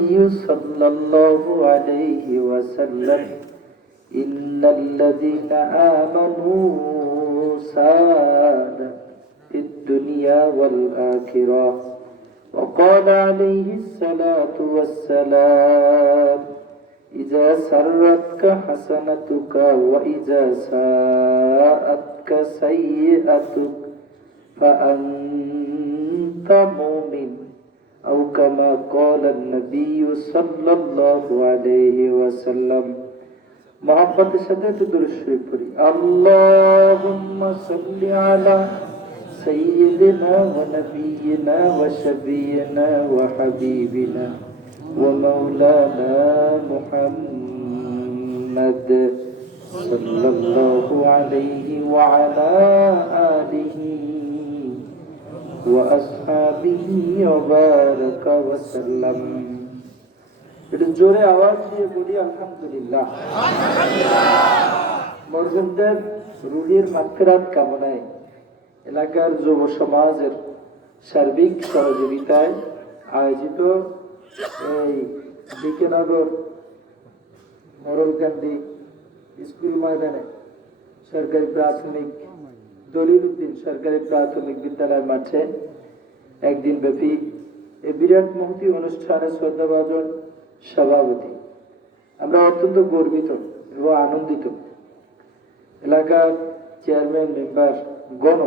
صلى الله عليه وسلم إن الذين آمنوا سادة في الدنيا والآخرة وقال عليه الصلاة والسلام إذا سرتك حسنتك وإذا ساءتك سيئتك فأنت مؤمن أو كما قال النبي صلى الله عليه وسلم محبت شدت درشري پڑی اللهم صل على سيدنا ونبينا وشفينا وحبيبنا ومولانا محمد صلى الله عليه وعلى آله وأصحابه وبارك وسلم একটু জোরে আওয়াজ দিয়ে বলি আলহামদুলিল্লাহ। মরহুমদের রুহের মাগফিরাত কামনায় এলাকার যুব সমাজের সার্বিক সহযোগিতায় আয়োজিত এই বিকেনগর মরলকান্দি স্কুল ময়দানে সরকারি প্রাথমিক দলিলউদ্দিন সরকারি প্রাথমিক বিদ্যালয় মাঠে একদিন ব্যাপী এই বিরাট মহতি অনুষ্ঠানে শ্রদ্ধাভাজন সভাপতি আমরা অত্যন্ত গর্বিত এবং আনন্দিত। এলাকার চেয়ারম্যান মেম্বার গণ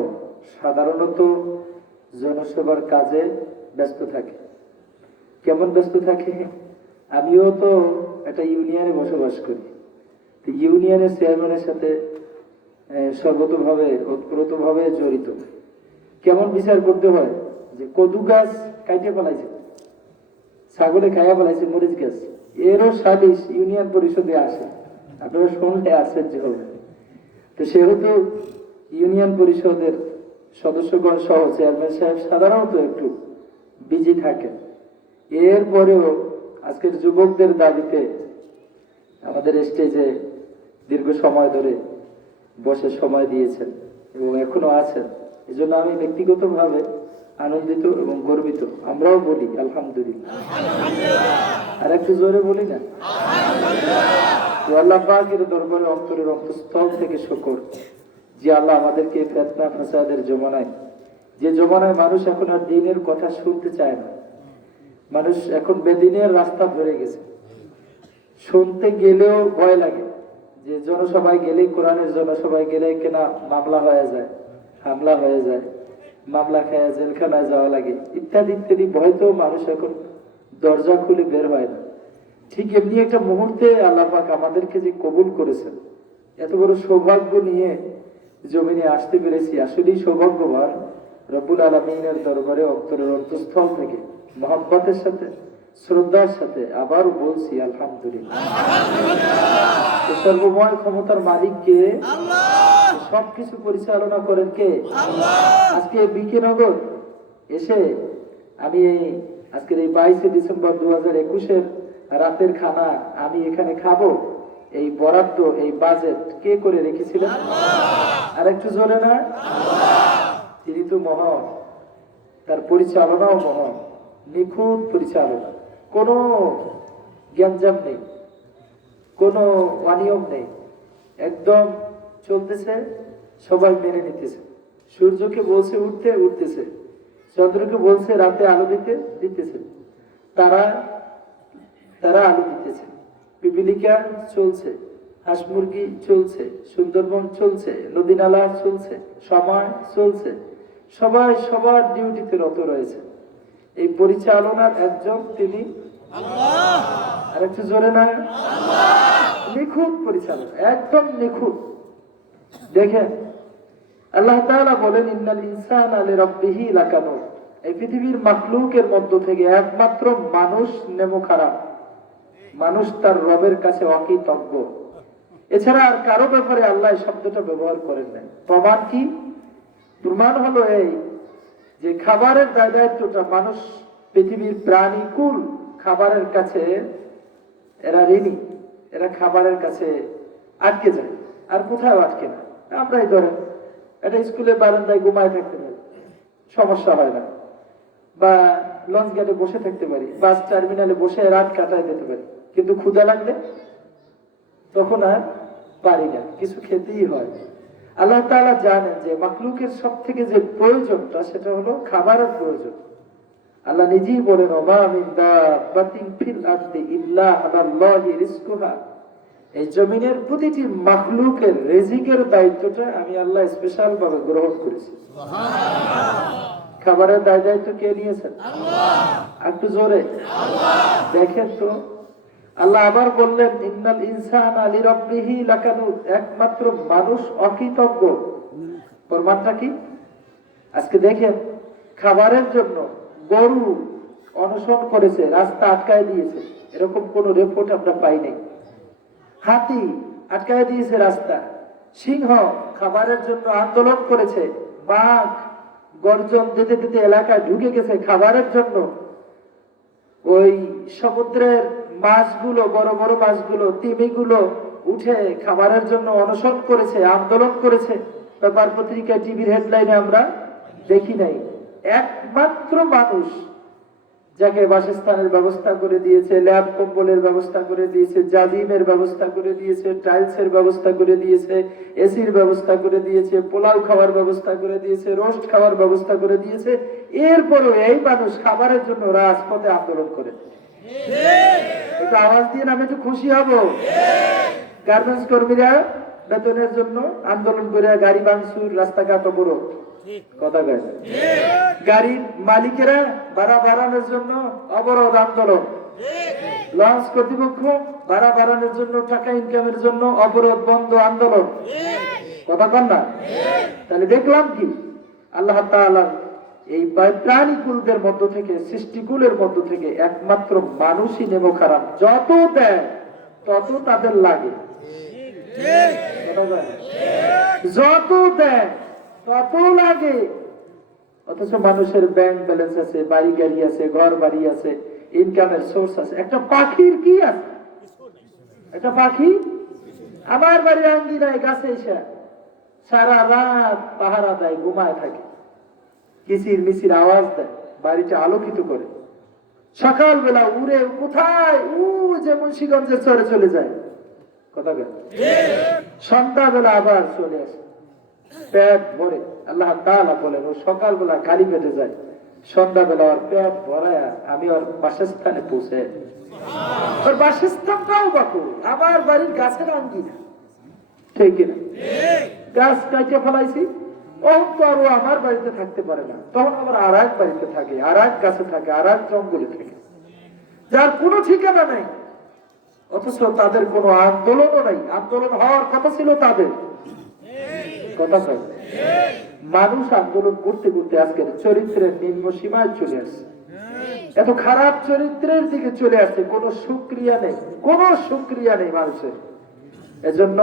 সাধারণত জনসেবার কাজে ব্যস্ত থাকে। কেমন ব্যস্ত থাকে? আমিও তো একটা ইউনিয়নে বসবাস করি। ইউনিয়নের চেয়ারম্যানের সাথে সর্বতভাবে ওতপ্রোতভাবে জড়িত। কেমন বিচার করতে হয় যে কদু গাছ কাইটে ফেলাইছে, ছাগলে খাইয়া ফেলাইছে মরিচ গাছ, এরও সালিশ ইউনিয়ন পরিষদে আসে। আপনারা শুনলে আশ্চর্য হবে। তো সেহেতু ইউনিয়ন পরিষদের সদস্যগণ সহ চেয়ারম্যান সাহেব সাধারণত একটু বিজি থাকেন। এরপরেও আজকের যুবকদের দাবিতে আমাদের স্টেজে দীর্ঘ সময় ধরে বসে সময় দিয়েছেন এবং এখনো আছেন। এই জন্য আমি ব্যক্তিগতভাবে আনন্দিত এবং গর্বিত। আমরাও বলি আলহামদুলিল্লাহ। আর একটু জোরে বলি না? আল্লাহ পাকের দরবারে অন্তরের অন্তঃস্থল থেকে শুকর যে আল্লাহ আমাদেরকে ফিতনা ফাসাদের জমানায়, যে জমানায় মানুষ এখন আর দ্বীনের কথা শুনতে চায় না, মানুষ এখন বেদিনের রাস্তা ধরে গেছে, শুনতে গেলেও ভয় লাগে যে জনসভায় গেলেই, কোরআনের জনসভায় গেলে কিনা মামলা হয়ে যায়, হামলা হয়ে যায়, মামলা খেয়ে জেলখানায় যাওয়া লাগে, ইত্যাদি ইত্যাদি ভয়তেও মানুষ এখন দরজা খুলে বের হয় না। ঠিক এমনি একটা মুহূর্তে আল্লাহ পাক আমাদেরকে যে কবুল করেছেন, এত বড় সৌভাগ্য নিয়ে জমিনে আসতে পেরেছি, আসলেই সৌভাগ্যবান। রব্বুল আলামিনের দরবারে অন্তরের অন্তঃস্থল থেকে মহব্বতের সাথে, শ্রদ্ধার সাথে আবার বলছি আলহামদুলিল্লাহ। সর্বময় ক্ষমতার মালিক কে? সবকিছু পরিচালনা করেন কে? আজকে বিকেনগর এসে আমি আজকের এই 22 ডিসেম্বর 2021 রাতের খানা আমি এখানে খাবো, এই বরাদ্দ, এই বাজেট কে করে রেখেছিলেন? আর একটু জোরে না? তিনি তো মহান, তার পরিচালনাও মহান, নিখুঁত পরিচালনা, কোনো গ্যাঞ্জাম নেই, কোনো অনিয়ম নেই, একদম চলতেছে, সবাই মেনে নিতেছে। সূর্যকে বলছে উঠতে, উঠতেছে, চন্দ্রকে বলছে রাতে আলো দিতে, দিতেছে, তারা আলো দিতেছে, পিপিলিকা চলছে, হাঁস মুরগি চলছে, সুন্দরবন চলছে, নদী নালা চলছে, সময় চলছে, সবাই সবার ডিউটিতে রত রয়েছে। এই পরিচালনার একজন তিনি আল্লাহ। আর একটু জোরে না? নিখুঁত পরিচালনা, একদম নিখুঁত। দেখেন আল্লাহ তাআলা বলেন ইন্নাল ইনসানা লিরাব্বিহি লাকানুত। এই পৃথিবীর মাখলুকের মধ্য থেকে একমাত্র মানুষ নেমো খারাপ, মানুষ তার রবের কাছে অকৃতজ্ঞ। এছাড়া আর কারো ব্যাপারে আল্লাহ এই শব্দটা ব্যবহার করেন না। প্রমাণ কি? প্রমাণ হলো এই যে খাবারের দায়িত্বটা মানুষ, পৃথিবীর প্রাণীকুল খাবারের কাছে এরা ঋণী, এরা খাবারের কাছে আটকে যায়, আর কোথাও আটকে না। আমরাই ধরেন একটা স্কুলের বারান্দায় ঘুমায় থাকতে পারি, সমস্যা হয় না, বা লঞ্চ ঘাটে বসে থাকতে পারি, বাস টার্মিনালে বসে রাত কাটায় দিতে পারি, কিন্তু ক্ষুধা লাগলে তখন আর পারি না, কিছু খেতেই হয়। আল্লাহ তাআলা জানেন যে মাখলুকের সব থেকে যে প্রয়োজনটা সেটা হলো খাবারের প্রয়োজন। আল্লাহ নিজেই বলেন, ওমা মিন দাব্বাতিন ফিল আরদি ইল্লা আলাল্লাহি রিজকুহা, এই জমিনের প্রতিটি মাখলুকের রিজিকের দায়িত্বটা আমি আল্লাহ স্পেশাল ভাবে গ্রহণ করেছি। খাবারের দায়িত্ব কে নিয়েছেন? একটু জোরে দেখেন তো। আল্লাহ আবার বললেন, ইন্নাল ইনসানা লিরাব্বিহি লাকানুত, একমাত্র মানুষ অকৃতজ্ঞ। প্রমাণটা কি? আজকে দেখেন, খাবারের জন্য গরু অনশন করেছে, রাস্তা আটকায় দিয়েছে, এরকম কোন রিপোর্ট আমরা পাই নাই। হাতি আটকায় দিয়েছে রাস্তা, সিংহ খাবারের জন্য আন্দোলন করেছে, বাঘ গর্জন দিতে দিতে এলাকায় ঢুকে গেছে খাবারের জন্য। ওই সমুদ্রের মাছগুলো, বড় বড় মাছগুলো, তিমিগুলো উঠে খাবারের জন্য অনশন করেছে, আন্দোলন করেছে। পেপার পত্রিকায়, টিভির হেডলাইনে আমরা দেখি নাই। একমাত্র মানুষ যাকে বাসস্থানের ব্যবস্থা করে দিয়েছে, ল্যাব কম্বলের ব্যবস্থা করে দিয়েছে, জাজিমের ব্যবস্থা করে দিয়েছে, টাইলসের ব্যবস্থা করে দিয়েছে, এসির ব্যবস্থা করে দিয়েছে, পোলাও খাওয়ার ব্যবস্থা করে দিয়েছে, রোস্ট খাওয়ার ব্যবস্থা করে দিয়েছে, এরপরও এই মানুষ খাবারের জন্য রাজপথে আন্দোলন করে। একটু আওয়াজ দিয়ে আমি একটু খুশি হব। গার্মেন্টস কর্মীরা বেতনের জন্য আন্দোলন করে গাড়ি ভাঙচুর, রাস্তাঘাট অবরোধ, কথা কয়। গাড়ির মালিকেরা ভাড়া বাড়ানোর জন্য অবরোধ, আন্দোলন। লঞ্চ কর্তৃপক্ষ ভাড়া বাড়ানোর জন্য, টাকা ইনকামের জন্য অবরোধ, বন্ধ, আন্দোলন, কথা কন না? তাহলে দেখলাম কি, আল্লাহ তাআলা এই প্রাণীকুলদের মধ্য থেকে, সৃষ্টিকুলের মধ্য থেকে একমাত্র মানুষই নেমো খারাপ। যত দেয় তত তাদের লাগে, যত দেয় তত লাগে। অথচ মানুষের ব্যাংক ব্যালেন্স আছে, বাড়ি গাড়ি আছে, ঘর বাড়ি আছে, ইনকামের সোর্স আছে। একটা পাখির কি আছে? একটা পাখি আমার বাড়ির আঙ্গিনায় গাছে এসে সারা রাত পাহারা দেয়, ঘুমায় থাকে, কিচির মিচির আওয়াজ দেয়, বাড়িটা আলোকিত করে। সকালবেলা উড়ে কোথায়, যে মুন্সিগঞ্জের চরে চলে যায়, কথা বলে। সন্ধ্যাবেলা আবার চলে আসে পেট ভরে। আল্লাহ তাআলা বলেন, ও সকালবেলা খালি পেটে যায়, সন্ধ্যাবেলা ওর পেট ভরায় আমি ওর বাসস্থানে পৌঁছে। ওর বাসস্থানটাও বাকু আমার বাড়ির গাছের আঙ্গিনা, ঠিক কিনা? গাছ কাটে ফেলাইছি, ও তো আর আমার বাড়িতে থাকতে পারে না, তখন আবার আর এক বাড়িতে থাকে, আর এক গাছে থাকে, আর এক জঙ্গলে থাকে, যার কোনো ঠিকানা নাই। অথচ তাদের কোনো আন্দোলনও নাই। আন্দোলন হওয়ার কথা ছিল তাদের, কথা কয়। মানুষ আন্দোলন করতে করতে আজকের চরিত্রের নিম্ন সীমায় চলে আসছে, এত খারাপ চরিত্রের দিকে চলে আসছে। কোনো সুক্রিয়া নেই, কোনো সুক্রিয়া নেই মানুষের। এজন্য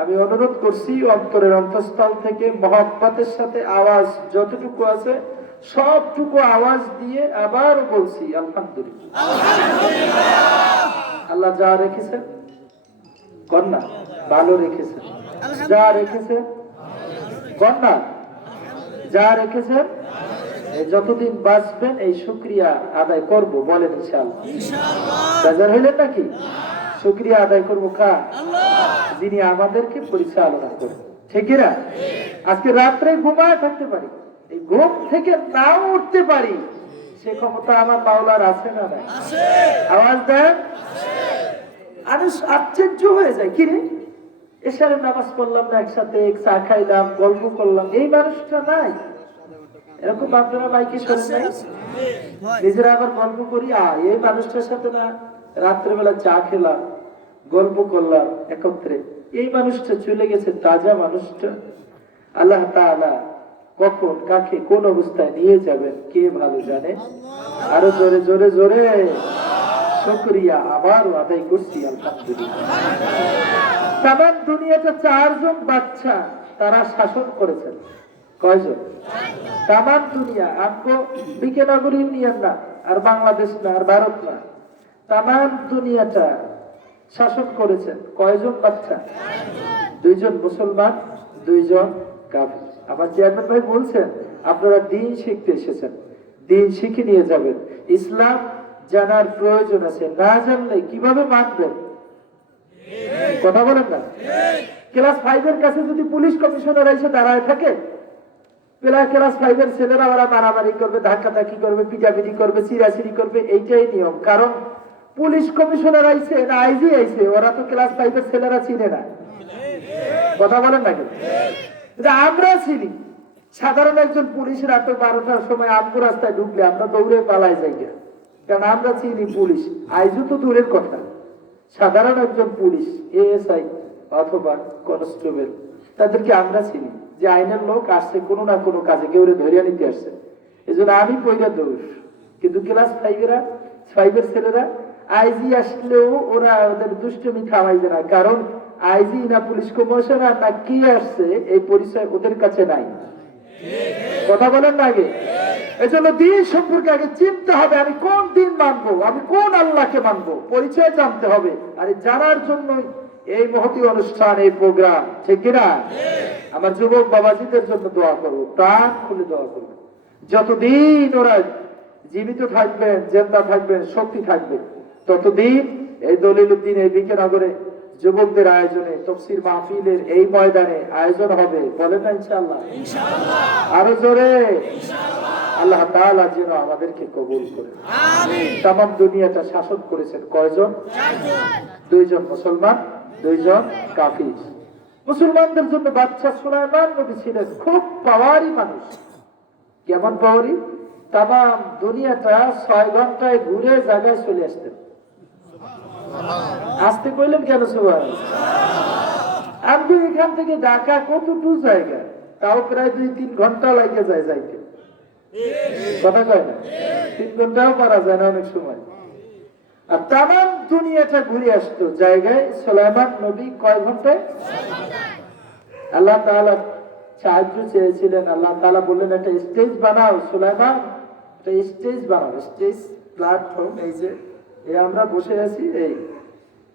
আমি অনুরোধ করছি, অন্তরের অন্তঃস্থল থেকে মহব্বতের সাথে আওয়াজ যতটুকু আছে সবটুকু আওয়াজ দিয়ে আবার বলছি, আলহামদুলিল্লাহ। আল্লাহ যা রেখেছেন কন্যা ভালো রেখেছেন, যা রেখেছেন কন্যা যা রেখেছেন, যতদিন বাঁচবেন এই শুকরিয়া আদায় করব, বলেন ইনশাআল্লাহ। বাজার হইলেন নাকি? শুকরিয়া আদায় করবো কার? যিনি আমাদেরকে পরিচালনা করেন, ঠিক না? আজকে রাত্রে ঘুমায় থাকতে পারি, এই ঘুম থেকে নাও উঠতে পারি, সে ক্ষমতা আমার মাওলার আছে না নাই? আওয়াজ দেন। আমি আশ্চর্য হয়ে যাই, কিরে এশারের নামাজ পড়লাম না একসাথে, চা খাইলাম, গল্প করলাম, এই মানুষটা নাই। এরকম আপনারা বাইকে শোনেন নাই? নিজেরা আবার গল্প করি, এই মানুষটার সাথে না রাত্রেবেলা চা খেলাম, গল্প করলাম একত্রে, এই মানুষটা চলে গেছে, তাজা মানুষটা। আল্লাহ তাআলা কখন কাকে কোন অবস্থায় নিয়ে যাবেন কে ভালো জানে। আরো জোরে জোরে জোরে শুকরিয়া আবারও আদায় করছি, আলহামদুলিল্লাহ। তামাম দুনিয়াতে 4 জন বাচ্চা তারা শাসন করেছেন। কয়জন? তামাম দুনিয়া, আমকো বিকেনগর ইউনিয়ন না, আর বাংলাদেশ না, আর ভারত না, তামাম দুনিয়াটা শাসন করেছেন কয়জন বাচ্চা? 2 জন মুসলমান, 2 জন কাফের। আমার চেয়ারম্যান ভাই বলছেন, আপনারা দিন শিখতে এসেছেন, দিন শিখে নিয়ে যাবেন। ইসলাম জানার প্রয়োজন আছে, না জানলে কিভাবে মানবেন? কথা বলেন না? ক্লাস 5 এর কাছে যদি পুলিশ কমিশনার এসে দাঁড়ায় থাকে, ক্লাস 5 এর ছেলেরা ওরা মারামারি করবে, ধাক্কাধাক্কি করবে, পিটাপিটি করবে, চিরাচিরি করবে, এইটাই নিয়ম। কারণ পুলিশ কমিশনার আইছে না আইজি আইছে, ওরা তো ক্লাস 5 এর ছেলেরা চিনে না। কথা বলেন না কেন? আমরা চিনি। সাধারণ একজন পুলিশ রাত 12টার সময় আমগো রাস্তায় ঢুকলে আমরা দৌড়ে পালাই যাই, কারণ আমরা চিনি পুলিশ। আইজও তো দূরের কথা, সাধারণ একজন পুলিশ, এএসআই অথবা কনস্টেবল, তাদেরকে আমরা চিনি যে আইনের লোক আসছে কোনো না কোনো কাজে, কেউ ধরিয়া নিতে আসছে, এই জন্য আমি পয়লা দোষ। কিন্তু ক্লাস 5 এর ছেলেরা আইজি আসলেও ওরা ওদের দুষ্টমি থামাইবে না, কারণ আইজি না পুলিশ কমিশনার না কি আসছে এই পরিচয় ওদের কাছে নাই। কথা বলেন না? আগে এই জন্য দিন সম্পর্কে আগে চিনতে হবে, আমি কোন দিন মানবো, আমি কোন আল্লাহকে মানবো, পরিচয় জানতে হবে। আর জানার জন্য এই মহতি অনুষ্ঠান, এই প্রোগ্রাম, ঠিক কিনা? আমার যুবক বাবাজিদের জন্য দোয়া করবো, প্রাণ খুলে দোয়া করবো। যতদিন ওরা জীবিত থাকবেন, জেন্দা থাকবেন, শক্তি থাকবে, ততদিন এই দলিল উদ্দিন এই বিকেনগরে যুবকদের আয়োজনে তাফসীর মাহফিলের এই ময়দানে আয়োজন হবে। বলেন না ইনশাআল্লাহ? আরো জোরে আল্লাহ তাআলা যেন আমাদেরকে কবুল করে। আমিন। তামাম দুনিয়াটা শাসন করেছেন কয়জন? 2 জন মুসলমান, 2 জন কাফির। মুসলমানদের জন্য বাদশা সুলাইমান নবী ছিলেন খুব পাওয়ারি মানুষ। কেমন পাওয়ারি? তামাম দুনিয়াটা 6 ঘন্টায় ঘুরে জায়গায় চলে আসতেন। আসতে কইলেন কেন? সুবহানাল্লাহ। আমি এখান থেকে ঢাকা কতটুকু জায়গা, তাও প্রায় 2-3 ঘন্টা লাগে যায় যাইতে। কথা কয় না? 3 ঘন্টাও পারা যায় না অনেক সময়। আর তামাম দুনিয়াটা ঘুরে আসতো জায়গায় সুলাইমান নবী কয় ঘন্টায়? 6 ঘন্টায়। আল্লাহ তাআলা সাহায্য চেয়েছিলেন, আল্লাহ তাআলা বললেন একটা স্টেজ বানাও সুলাইমান, একটা স্টেজ বানাও, স্টেজ প্ল্যাটফর্ম। এই যে আমরা বসে আছি, এই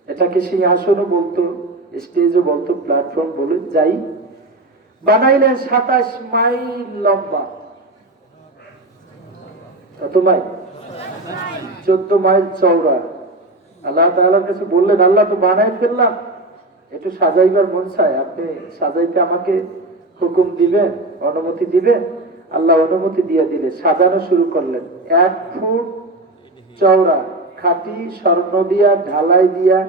এটাকে সিংহাসনও বলতো, স্টেজও বলতো, প্ল্যাটফর্ম বলে যাই। বানাইলেন 27 মাইল লম্বা। কত মাইল? 14 মাইল চওড়া। আল্লাহ তাআলার কাছে বললেন, আল্লাহ তো বানাই ফেললাম, একটু সাজাইবার মন চায়, আপনি সাজাইতে আমাকে হুকুম দিবেন, অনুমতি দিবেন? আল্লাহ অনুমতি দিয়ে দিলে সাজানো শুরু করলেন। 1 ফুট চওড়া খাঁটি স্বর্ণ দিয়া ঢালাই দিয়া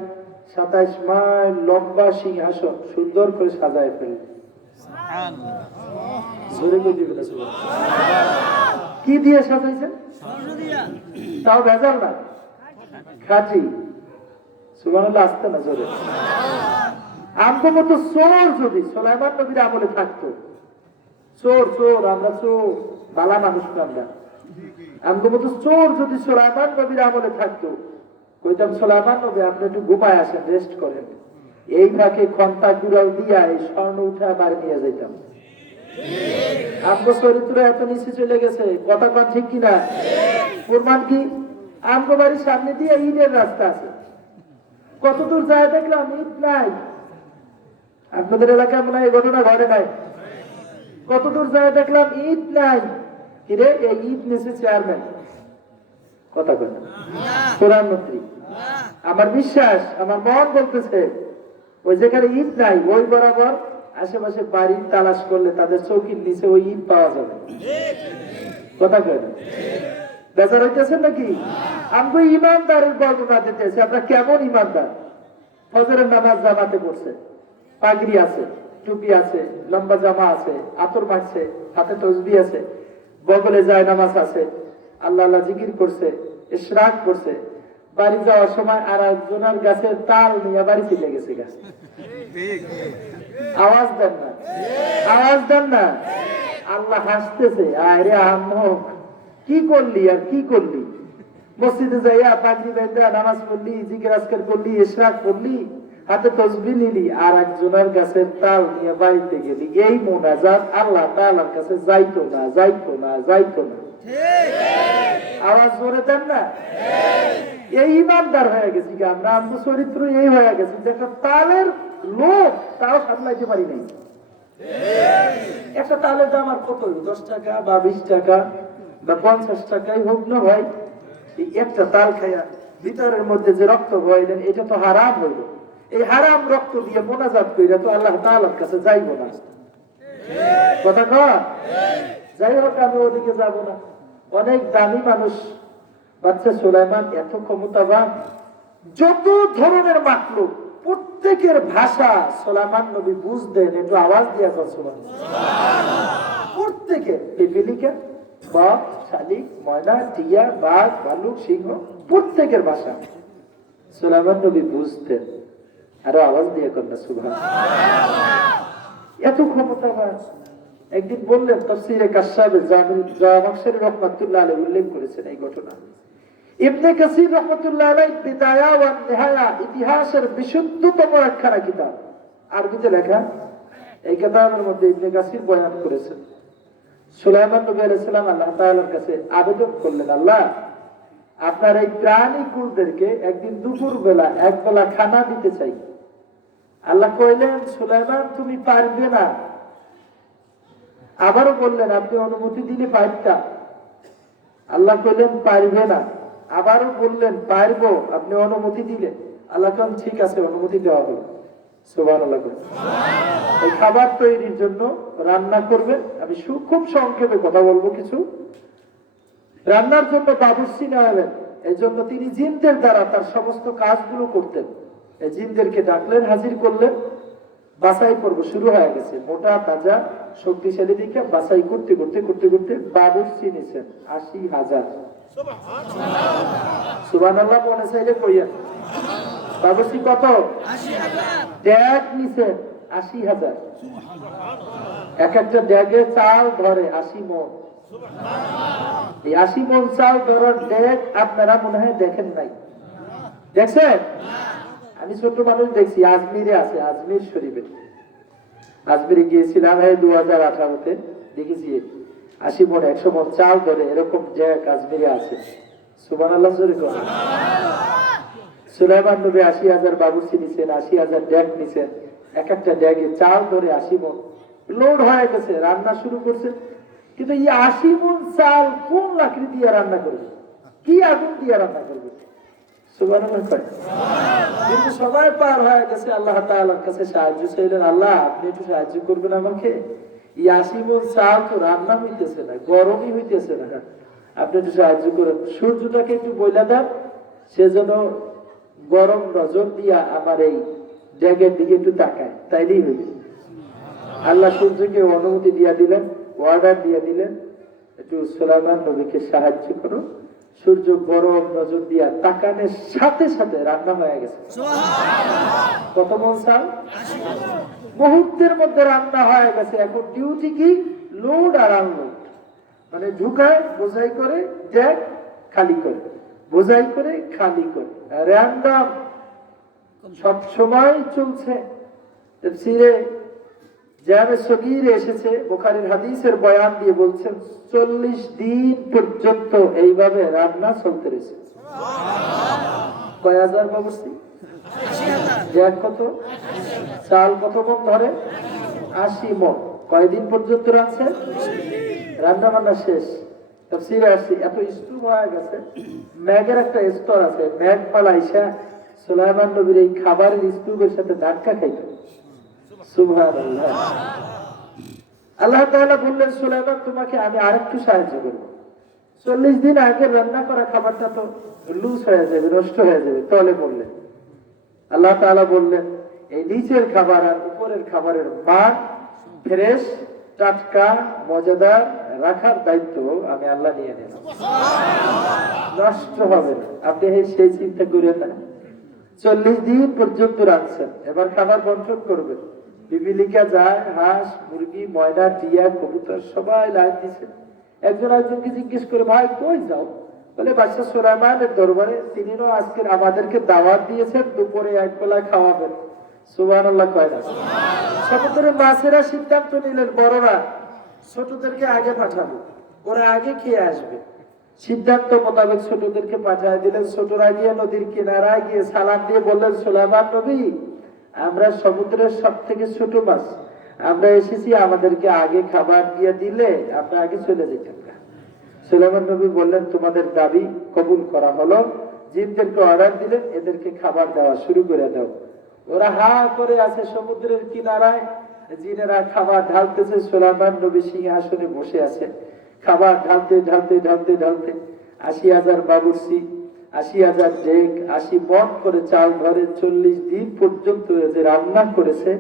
27 মাইল লম্বা সিংহাসন সুন্দর করে সাজায় ফেললেন। কি দিয়ে সাজাইছেন? তাও ভেজাল না, খাঁটি। সুবহানাল্লাহ, আসতে না জোরে। আমগো মতো চোর যদি সুলাইমান নবীর আমলে থাকতো, চোর আমরা চোর, বালা মানুষ না আমরা, আমগো মতো চোর যদি সুলাইমান নবীর আমলে থাকতো, কইতাম সুলাইমান নবী আপনি একটু ঘুমায় আসেন, রেস্ট করেন, এই ফাঁকে ঘন্টা কুড়াল দিয়া এই স্বর্ণ উঠা বাড়ি নিয়ে যাইতাম। আমগো চরিত্র এত নিচে চলে গেছে, কথা কন ঠিক কিনা? প্রমাণ কি? আমগো বাড়ির সামনে দিয়ে ঈদের রাস্তা আছে, কতদূর যায় দেখলাম ঈদ নাই। আপনাদের এলাকায় মনে হয় এই ঘটনা ঘটে নাই? কতদূর যায় দেখলাম ঈদ নাই। কিরে, এই ঈদ নিয়েছে চেয়ারম্যান, কথা কয় না, প্রধানমন্ত্রী। আমার বিশ্বাস, আমার মন বলতেছে ওই যেখানে ঈদ নাই ওই বরাবর আশেপাশে বাড়ি তালাশ করলে তাদের চৌকির নিচে ওই ঈদ পাওয়া যাবে। কথা কয় না? বেচার হইতেছেন নাকি? আমি ইমানদারের বর্ণনা দিতেছি। আপনার কেমন ইমানদার? ফজরের নামাজ জামাতে পড়ছে, পাগড়ি আছে, টুপি আছে, লম্বা জামা আছে, আতর মাখছে, হাতে তসবিহ আছে, বগলে যায় নামাজ আছে, আল্লাহ আল্লাহ জিকির করছে, ইশরাক করছে। বাড়ি যাওয়ার সময় আর একজনের গাছের তাল নিয়ে বাড়ি চলে গেছে। গাছ আওয়াজ দেন না, আওয়াজ দেন না। আল্লাহ হাসতেছে, আরে আহমদ কি করলি আর কি করলি? মসজিদে যাইয়া পাগড়ি বেঁধে নামাজ পড়লি, জিকির আজকার করলি, ইশরাক করলি, হাতে তসবিহ নিলি, আর একজনের গাছের তাল নিয়ে বাড়িতে গেলি। এই মুনাজাত আল্লাহ তাআলার কাছে যাইতো না, যাইতো না, যাইতো না। আওয়াজ জোরে দেন না। এই ইমানদার হয়ে গেছি আমরা, আমাদের চরিত্র এই হয়ে গেছে যে একটা তালের লোক তাও সামলাইতে পারি নাই। একটা তালের দাম আর কত? 10 টাকা বা 20 টাকা, বা 50 টাকাই হোক না ভাই, এই একটা তাল খায়া ভিতরের মধ্যে যে রক্ত বইলেন এটা তো হারাম হইল। এই হারাম রক্ত দিয়ে মোনাজাত কইরা তো আল্লাহ তাআলার কাছে যাইব না। কথা কয় যাই হোক, আমি ওদিকে যাব না। অনেক দামি মানুষ, বাচ্চা সুলাইমান এত ক্ষমতাবান, যত ধরনের মাখলুক প্রত্যেকের ভাষা সুলাইমান নবী বুঝতেন। একটু আওয়াজ দিয়া প্রত্যেকের পিপিলিকা, বক, শালিক, ময়না, টিয়া, বাঘ, ভালুক, সিংহ প্রত্যেকের ভাষা সুলাইমান নবী বুঝতেন। আরো আওয়াজ দিয়ে কন্যা সুবহানাল্লাহ, এত ক্ষমতাবান। একদিন বললেন তাফসীরে কাশফে জামাখশরী রাহমাতুল্লাহ আলাইহি উল্লেখ করেছেন এই ঘটনা। ইবনে কাসির রাহমাতুল্লাহ আলাইহি বিদায়া ওয়া নিহায়া ইতিহাসের বিশুদ্ধতম একখানা কিতাব, আরবিতে লেখা। এই কিতাবের মধ্যে ইবনে কাসির বয়ান করেছেন সুলাইমান নবী আলাইহিস সালাম আল্লাহ তাআলার কাছে আবেদন করলেন, আল্লাহ আপনার এই প্রাণী কুলদেরকে একদিন দুপুর বেলা এক বেলা খানা দিতে চাই। আল্লাহ কইলেন, সুলাইমান তুমি পারবে না। আবারও বললেন, আপনি অনুমতি দিলে পারতাম। আল্লাহ কইলেন পারবে না। আবারও বললেন, পারবো, আপনি অনুমতি দিলে। আল্লাহ কইলেন ঠিক আছে, অনুমতি দেওয়া হলো। সুবহানাল্লাহ। এই খাবার তৈরির জন্য রান্না করবেন। আমি খুব সংক্ষেপে কথা বলবো কিছু। রান্নার জন্য বাবুর্চি নেওয়াবেন, এই জন্য তিনি জিনদের দ্বারা তার সমস্ত কাজগুলো করতেন। এই জিনদেরকে ডাকলেন, হাজির করলেন, বাছাই পর্ব শুরু হয়ে গেছে। মোটা তাজা শক্তিশালী দিকে বাছাই করতে করতে করতে করতে বাবুর্চি নিছেন 80,000। সুবহানাল্লাহ মনে চাইলে কইয়া। বাবুর্চি কত? 80,000। ড্যাগ নিছেন 80,000। এক একটা ড্যাগে চাল ধরে 80 মণ। এই 80 মণ চাল ধরার ড্যাগ আপনারা মনে হয় দেখেন নাই, দেখছেন? আমি ছোট মানুষ দেখছি, আজমিরে আছে, আজমির শরীফে। আজমিরে গিয়েছিলাম 2018-তে, দেখেছি 80 মণ 100 মণ চাল ধরে এরকম ড্যাগ আজমিরে আছে। সুবহানাল্লাহ। সুলাইমান নবী 80,000 বাবুর্চি নিছেন, 80,000 ড্যাগ নিছেন। এক একটা ড্যাগে চাল ধরে 80 মণ লোড হয়ে গেছে, রান্না শুরু করছে। কিন্তু এই 80 মণ চাল কোন লাকড়ি দিয়ে রান্না করবে, কি আগুন দিয়ে রান্না করবে? সুবহানাল্লাহ। কিন্তু সবাই পার হয়ে গেছে, আল্লাহ তাআলার কাছে সাহায্য চাইলেন, আল্লাহ আপনি একটু সাহায্য করবেন আমাকে। এই 80 মণ চাল তো রান্না হইতেছে না, গরমই হইতেছে না, আপনি একটু সাহায্য করেন। সূর্যটাকে একটু বইলা দেন, সেজন্য গরম নজর দিয়া আমার এই ড্যাগের দিকে একটু তাকায়, তাইলেই হইবে। আল্লাহ সূর্যকে অনুমতি দিয়া দিলেন, অর্ডার দিয়া দিলেন, একটু সুলাইমান নবীকে সাহায্য করো। সূর্য গরম নজর দিয়া তাকানোর সাথে সাথে রান্না হয়ে গেছে। কত মণ চাল? মুহূর্তের মধ্যে রান্না হয়ে গেছে। এখন ডিউটি কি? লোড আর আনলোড, মানে ঢুকায়, বোঝাই করে, ড্যাগ খালি করে, বোঝাই করে, খালি করে, র্যান্ডম সব সময় চলছে। তাফসীরে জামে সগীরে এসেছে, বুখারীর হাদিসের বয়ান দিয়ে বলছেন 40 দিন পর্যন্ত এইভাবে রান্না চলতে রয়েছে। কয় হাজার বাবুর্চি? 80,000। কত চাল কত মণ ধরে? 80 মণ। কয়দিন পর্যন্ত রাখছে? রান্না বান্না শেষ। তাফসীরে আসছে এত স্তূপ হয়ে গেছে, ম্যাগের একটা স্তর আছে, ম্যাগ পালাইসা সুলাইমান নবীর এই খাবারের স্তূপের সাথে ধাক্কা খাইত। সুবহানাল্লাহ। আল্লাহ তাআলা বললেন, সুলাইমান তোমাকে আমি আরেকটু সাহায্য করব। 40 দিন আগে রান্না করা খাবারটা তো লুজ হয়ে যাবে, নষ্ট হয়ে যাবে, তলে পড়লে। আল্লাহ তাআলা বললেন, এই নিচের খাবার আর উপরের খাবারের মান ফ্রেশ, টাটকা, মজাদার রাখার দায়িত্ব আমি আল্লাহ নিয়ে নিলাম। নষ্ট হবে না, আপনি সেই চিন্তা করেন না। 40 দিন পর্যন্ত রাখছেন, এবার খাবার বন্টন করবেন। পিপিলিকা যায়, হাঁস, মুরগি, ময়না, টিয়া, কবুতর সবাই লাইন দিছে। একজন একজনকে জিজ্ঞেস করে, ভাই কই যাও? বলে বাদশা সুলাইমানের দরবারে, তিনি আজকের আমাদেরকে দাওয়াত দিয়েছেন, দুপুরে এক বেলা খাওয়াবেন। সুবহানাল্লাহ কয় না? সমুদ্রে মাছেরা সিদ্ধান্ত নিলেন, বড়রা ছোটদেরকে আগে পাঠাবো, ওরা আগে খেয়ে আসবে। সিদ্ধান্ত মোতাবেক ছোটদেরকে পাঠিয়ে দিলেন। ছোটরা গিয়ে নদীর কিনারায় গিয়ে সালাম দিয়ে বললেন, সুলাইমান নবী আমরা সমুদ্রের সব থেকে ছোট মাছ, আমরা এসেছি, আমাদেরকে আগে খাবার দিয়ে দিলে আমরা আগে চলে যেতাম। সুলাইমান নবী বললেন, তোমাদের দাবি কবুল করা হলো। জিনদেরকে অর্ডার দিলেন, এদেরকে খাবার দেওয়া শুরু করে দাও। ওরা হা করে আছে সমুদ্রের কিনারায়, জিনেরা খাবার ঢালতেছে, সুলাইমান নবী সিংহাসনে বসে আছে। খাবার ঢালতে ঢালতে ঢালতে ঢালতে 80,000 বাবুর্চি, 80,000 ডেক, 80 মণ করে চাল ধরে 40 দিন পর্যন্ত যে রান্না করেছে,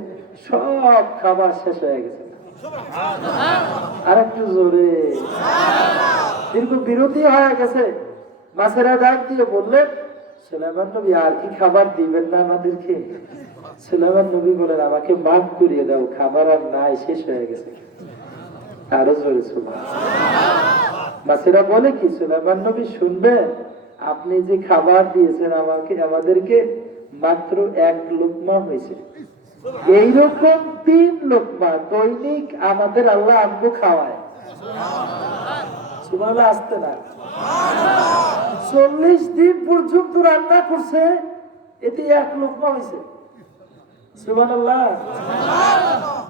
সব খাবার শেষ হয়ে গেছে। আর একটু জোরে, দীর্ঘ বিরতি হয়ে গেছে। মাছেরা ডাক দিয়ে বললেন, সুলাইমান নবী আর কি খাবার দিবেন না আমাদেরকে? সুলাইমান নবী বলেন, আমাকে মাফ করিয়ে দাও, খাবার আর নাই, শেষ হয়ে গেছে। আরো জোরে সুবহানাল্লাহ। মাছেরা বলে কি, সুলাইমান নবী শুনবেন, আপনি যে খাবার দিয়েছেন আমাদেরকে মাত্র 1 লোকমা হয়েছে। এইরকম 3 লোকমা দৈনিক আমাদের আল্লাহ আম্মু খাওয়ায়। সুবহানাল্লাহ, আসতে না। 40 দিন পর্যন্ত রান্না করছে, এতে 1 লোকমা হয়েছে। সুবহানাল্লাহ।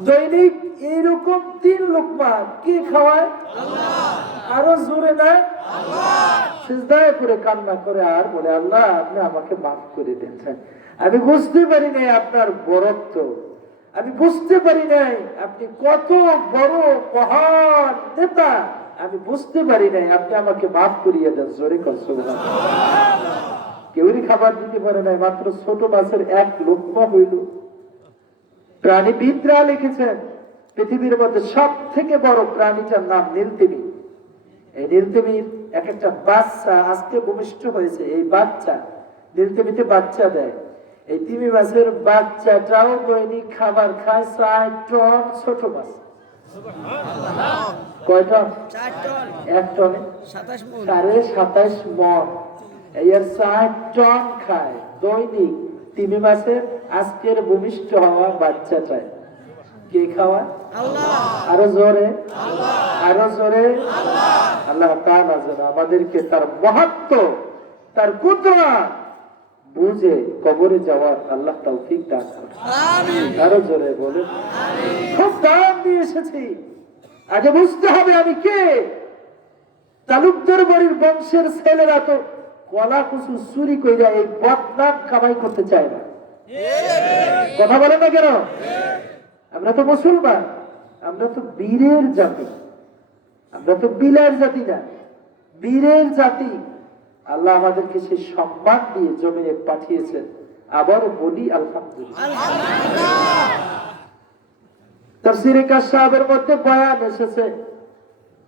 দৈনিক এইরকম 3 লোকমা কে খাওয়ায়? আরো জোরে না? সিজদায় করে কান্না করে আর বলে, আল্লাহ আপনি আমাকে মাফ করে দেন। আমি বুঝতে পারি নাই আপনার বরত্ব, আমি বুঝতে পারি নাই আপনি কত বড় মহান নেতা, আমি বুঝতে পারি নাই, আপনি আমাকে মাফ করিয়ে দেন। জোরে কর সুবহানাল্লাহ। কেউই খাবার দিতে পারে নাই, মাত্র ছোট মাছের 1 লোকমা হইল। প্রাণীবিদরা লিখেছেন, পৃথিবীর মধ্যে সব থেকে বড় প্রাণীটার নাম নীলতিমি। এই নীলতিমির একটা বাচ্চা আজকে ভূমিষ্ঠ হয়েছে। এই বাচ্চা নীলতিমিতে বাচ্চা দেয়। এই তিমি মাছের বাচ্চাটাও দৈনিক খাবার খায় 4 টন ছোট মাছ। কয় টন? 4 টন। 1 টনে 27.5 মণ। এর 4 টন খায় দৈনিক তিমি মাছের আজকের ভূমিষ্ঠ হওয়া বাচ্চাটায়। কে খাওয়া? আল্লাহ। আরো জোরে, আরো জোরে। আল্লাহ তাআলা যেন আমাদেরকে তার মাহাত্ম্য, তার কুদরত বুঝে কবরে যাওয়ার আল্লাহ তৌফিক দান করুন। আমিন। আরো জোরে বলেন আমিন। খুব দাম দিয়ে এসেছি, আগে বুঝতে হবে আমি কে। তালুকদার বাড়ির বংশের ছেলেরা তো কলা কুসু চুরি কইরা এই বদনাম কামাই করতে চায় না। কথা বলেন না কেন? আমরা তো মুসলমান, আমরা তো বীরের জাতি, আমরা তো বিলার জাতি না, বীরের জাতি। আল্লাহ আমাদেরকে সেই সম্মান দিয়ে জমিনে পাঠিয়েছেন। আবার বলি আলহামদুলিল্লাহ। তাফসীরে কাশফের মধ্যে বয়ান এসেছে,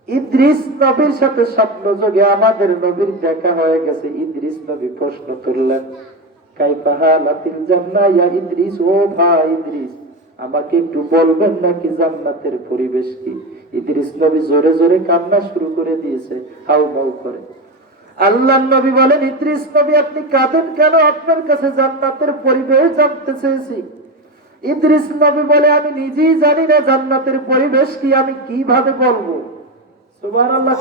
ইদ্রিস নবীর সাথে স্বপ্ন যোগে আমাদের নবীর দেখা হয়ে গেছে। ইদ্রিস নবী প্রশ্ন তুললেন, কাইফা হালাতিল জান্নাহ ইয়া ইদ্রিস, ও ভাই ইদ্রিস আমাকে একটু বলবেন নাকি জান্নাতের পরিবেশ কি? ইদ্রিস নবী জোরে জোরে কান্না শুরু করে দিয়েছে, হাউমাউ করে। আল্লাহর নবী বলেন, ইদ্রিস নবী আপনি কাঁদেন কেন? আপনার কাছে জান্নাতের পরিবেশ জানতে চেয়েছি। ইদ্রিস নবী বলে, আমি নিজেই জানি না জান্নাতের পরিবেশ কি, আমি কিভাবে বলবো? সুবহানাল্লাহ।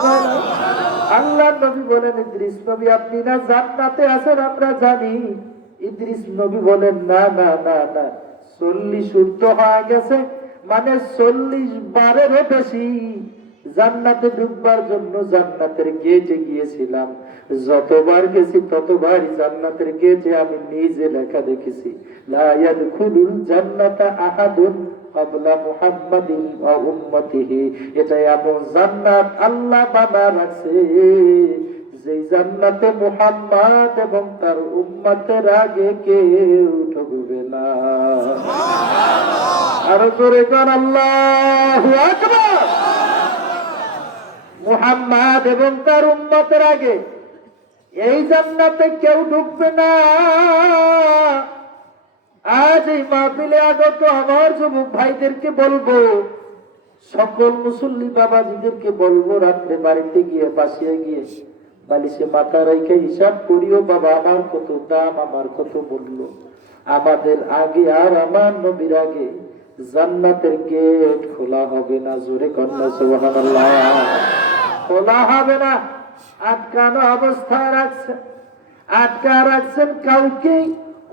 আল্লাহর নবী বলেন, ইদ্রিস নবী আপনি না জান্নাতে আছেন আমরা জানি। ইদ্রিস নবী বলেন, না না না না, 40 ঊর্ধ্ব হয়ে গেছে, মানে 40 বারেরও বেশি জান্নাতে ঢুকবার জন্য জান্নাতের গেটে গিয়েছিলাম। যতবার গেছি ততবারই জান্নাতের গেটে আমি নিজে লেখা দেখেছি, লা ইয়াদখুলুল জান্নাতা আহাদুন ক্বাবলা মুহাম্মাদিন ওয়া উম্মতিহি। এটা এমন জান্নাত আল্লাহ বানা রাখছে যে জান্নাতে মুহাম্মদ এবং তার উম্মতের আগে কেউ ঢুকবে না। সুবহানাল্লাহ। আর জোরে কর আল্লাহু আকবার। মুহাম্মদ এবং তার উম্মতের আগে এই জান্নাতে কেউ ঢুকবে না। আজ এই মাহফিলে আগত আমার যুবক ভাইদেরকে বলবো, সকল মুসল্লি বাবাজিদেরকে বলবো, রাত্রে বাড়িতে গিয়ে বাসিয়ে গিয়ে বালিশে মাথা রেখে হিসাব করিও, বাবা আমার কত দাম, আমার কত মূল্য। আমাদের আগে আর আমার নবীর আগে জান্নাতের গেট খোলা হবে না। জোরে কন্যা সুবহানাল্লাহ। খোলা হবে না, আটকানো অবস্থায় রাখছেন, আটকা রাখছেন, কাউকে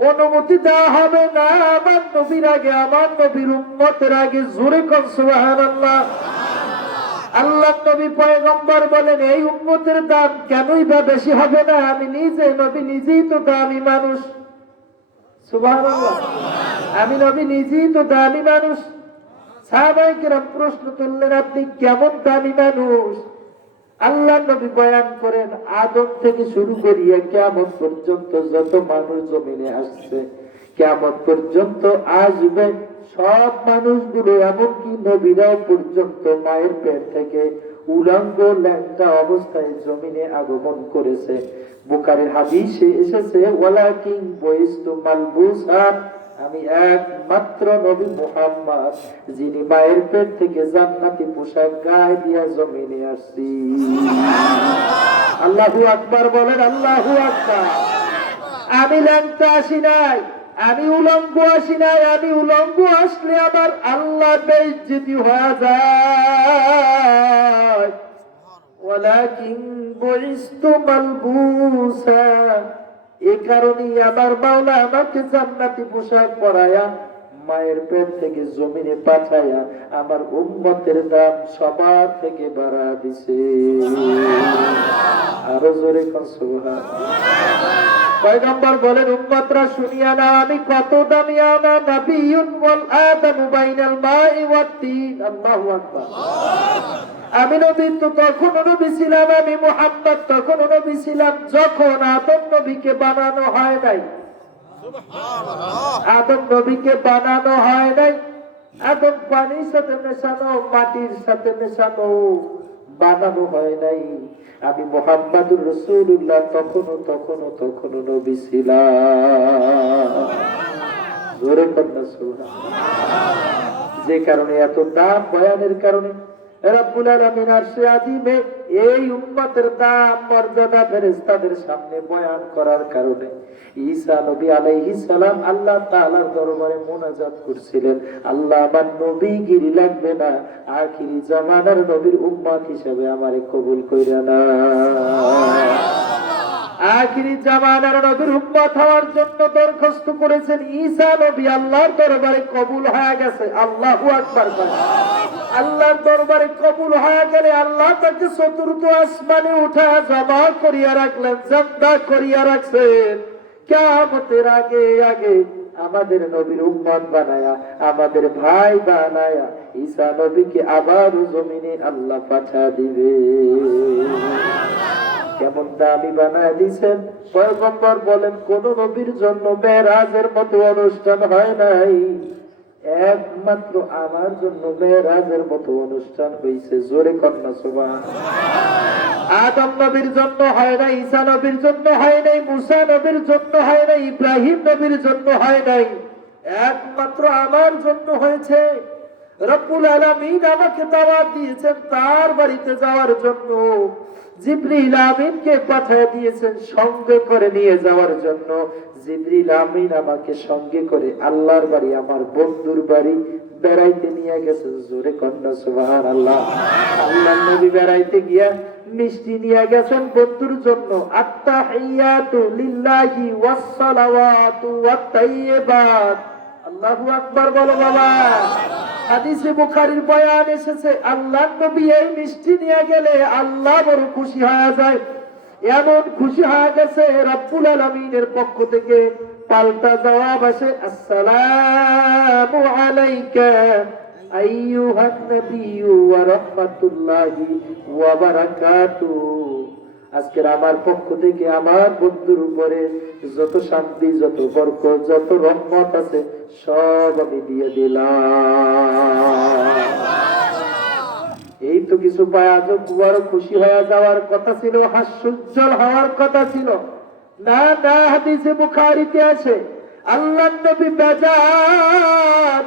অনুমতি দেওয়া হবে না আমার নবীর আগে, আমার নবীর উম্মতের আগে। জোরে কর সুবহানাল্লাহ। আল্লাহ নবী পয়গম্বর বলেন, এই উম্মতের দাম কেনই বা বেশি হবে না? আমি নিজে নবী নিজেই তো দামি মানুষ। সুবহানাল্লাহ। আমি নবী নিজেই তো দামি মানুষ। সাহাবায়ে কেরাম প্রশ্ন তুললেন, আপনি কেমন দামি মানুষ? আল্লাহ নবী বয়ান করেন, আদম থেকে শুরু করিয়া কিয়ামত পর্যন্ত যত মানুষ জমিনে আসছে, কিয়ামত পর্যন্ত আসবে সব মানুষগুলো, এমনকি নবীরাও পর্যন্ত মায়ের পেট থেকে উলঙ্গ ল্যাংটা অবস্থায় জমিনে আগমন করেছে। বুখারীর হাদিসে এসেছে, ওয়ালাকিন বুইস্তু মালবুসান, আমি একমাত্র নবী মুহাম্মদ যিনি মায়ের পেট থেকে জান্নাতি পোশাক গায়ে দিয়া জমিনে আসছি। আল্লাহু আকবার বলেন, আল্লাহু আকবার। আমি ল্যাংটা আসি নাই, আমি উলঙ্গ আসি নাই। আমি উলঙ্গ আসলে আবার আল্লাহ বেইজ্জতি হয়ে যায়। ওয়ালাকিন বুইস্তু মালবুসা, এই কারণেই আমার মাওলা আমাকে জান্নাতি পোশাক পরায়া মায়ের পেট থেকে জমিনে পাঠায়া আমার উম্মতের দাম সবার থেকে বাড়া দিছে। আরো জোরে কোন সুবহানাল্লাহ। পয়গম্বর বলেন, উম্মতরা শুনিয়া না, আমি কত দামি। আনা নাবিয়্যুন ওয়াল আদামু বাইনাল মাই ওয়াত তিন। আল্লাহু আকবার। আমি নবী তো তখন নবী ছিলাম, আমি মুহাম্মদ তখন নবী ছিলাম যখন আদম নবীকে বানানো হয় নাই। আদম নবীকে বানানো হয় নাই। আদম পানির সাথে মেশানো, মাটির সাথে মেশানো, বানানো হয় নাই। আমি মুহাম্মাদুর রাসূলুল্লাহ তখনো নবী ছিলাম। জোরে কন্যা সুবহানাল্লাহ। যে কারণে এত দাম বয়ানের কারণে রব্বুল আলামিন আরশে আজিমে এই উম্মতের দাম মর্যাদা ফেরেশতাদের সামনে বয়ান করার কারণে ঈসা নবী আলাইহিস সালাম আল্লাহ তাআলার দরবারে মুনাজাত করছিলেন, আল্লাহ আমার নবীগিরি লাগবে না, আখিরি জামানার নবীর উম্মত হিসেবে আমারে কবুল কইরা না। আখিরি জামানার নবীর উম্মত হওয়ার জন্য দরখাস্ত করেছেন ঈসা নবী, আল্লাহর দরবারে কবুল হয়ে গেছে। আল্লাহু আকবার। আল্লাহর দরবারে কবুল হয়ে গেলে আল্লাহ তাকে চতুর্থ আসমানে উঠা জমা করিয়া রাখলেন, জিন্দা করিয়া রাখছেন। কিয়ামতের আগে আগে আমাদের নবীর উম্মত বানায়া, আমাদের ভাই বানায়া ঈসা নবীকে আবার জমিনে আল্লাহ পাঠা দিবে। কেমন দামি বানায় দিয়েছেন। পয়গম্বর বলেন, কোন নবীর জন্য মেরাজের মতো অনুষ্ঠান হয় নাই, একমাত্র আমার জন্য মেরাজের মতো অনুষ্ঠান হয়েছে। জোরে কন্যা সুবহানাল্লাহ। আদম নবীর জন্য হয় নাই, ঈসা নবীর জন্য হয় নাই, মুসা নবীর জন্য হয় নাই, ইব্রাহিম নবীর জন্য হয় নাই, একমাত্র আমার জন্য হয়েছে। রব্বুল আলামিন আমাকে দাওয়াত দিয়েছেন তার বাড়িতে যাওয়ার জন্য। জিবরিল আমিনকে পাঠিয়ে দিয়েছেন সঙ্গে করে নিয়ে যাওয়ার জন্য। জিবরিল আমিন আমাকে সঙ্গে করে আল্লাহর বাড়ি, আমার বন্ধুর বাড়ি বেড়াইতে নিয়ে গেছেন। জোরে কন্যা সুবহানাল্লাহ। আল্লাহর নবী বেড়াইতে গিয়া মিষ্টি নিয়ে গেছেন বন্ধুর জন্য। আত্তাহিয়াতু লিল্লাহি ওয়াস সালাওয়াতু ওয়াত তাইয়্যিবাত। আল্লাহু আকবার বলো বাবা। হাদিসে বুখারীর বয়ান এসেছে, আল্লাহর নবী এই মিষ্টি নিয়ে গেলে আল্লাহ বড় খুশি হয়ে যায়। এমন খুশি হয়ে গেছে, রব্বুল আলামিনের পক্ষ থেকে পাল্টা জবাব আসে, আসসালামু আলাইকা আইয়ুহান নাবিয়্যু ওয়া রাহমাতুল্লাহি ওয়া বারাকাতুহু। আজকের আমার পক্ষ থেকে আমার বন্ধুর উপরে যত শান্তি, যত বরকত, যত রহমত আছে সব আমি দিয়ে দিলাম। এই তো কিছু পায়, আজ বড় খুশি হয়ে যাওয়ার কথা ছিল, হাস্যোজ্জ্বল হওয়ার কথা ছিল। না না, হাদিসে বুখারীতে আছে আল্লাহর নবী বেজার,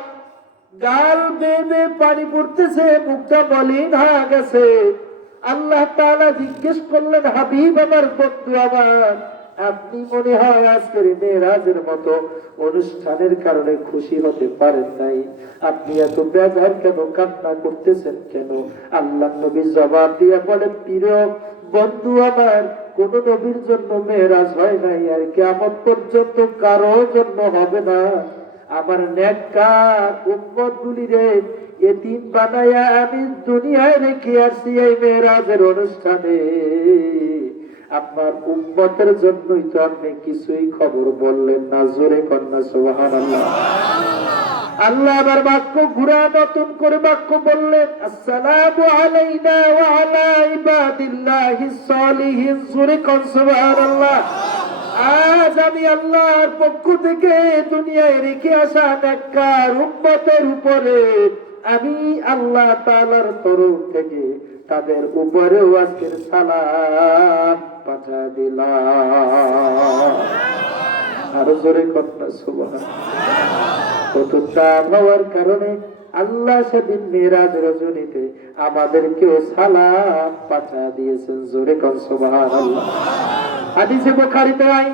গাল বেয়ে পানি পড়তেছে, মুখটা মলিন হয়ে গেছে। আল্লাহ তাআলা জিজ্ঞেস করলেন, হাবিব আমার, বন্ধু আমার, আপনি মনে হয় আজকের মেরাজের মতো অনুষ্ঠানের কারণে খুশি হতে পারেন নাই, আপনি এত বেজার কেন, কান্না করতেছেন কেন? আল্লাহ নবী জবাব দিয়ে বলেন, প্রিয় বন্ধু আমার, কোন নবীর জন্য মেরাজ হয় নাই, আর কিয়ামত পর্যন্ত কারো জন্য হবে না। আমার নেককার উম্মতগুলিরে এতিম বানায়া আমি দুনিয়ায় রেখে আসছি এই মেরাজের অনুষ্ঠানে। আপনার উম্মতের জন্যই তো আপনি কিছুই খবর বললেন না, জোরে কন্যা সুবহানাল্লাহ। আল্লাহ আবার বাক্য ঘুরা নতুন করে বাক্য বললেন, আসসালামু আলাইনা ওয়া আলা ইবাদিল্লাহিস সালিহিন, জোরে কন্যা সুবহানাল্লাহ। আজ আমি আল্লাহর পক্ষ থেকে দুনিয়ায় রেখে আসা নেককার উম্মতের উপরে আমি আল্লাহ তাআলার তরফ থেকে তাদের উপরেও আজকের সালাম পাঠা দিলাম। আরো জোরে কন্যা সুবহানাল্লাহ। কতটা হওয়ার কারণে আল্লাহ সেদিন মেরাজ রজনীতে আমাদেরকেও সালাম পাঠা দিয়েছেন, জোরে কন্যা সুবহানাল্লাহ। হাদিসে বুখারীতে আই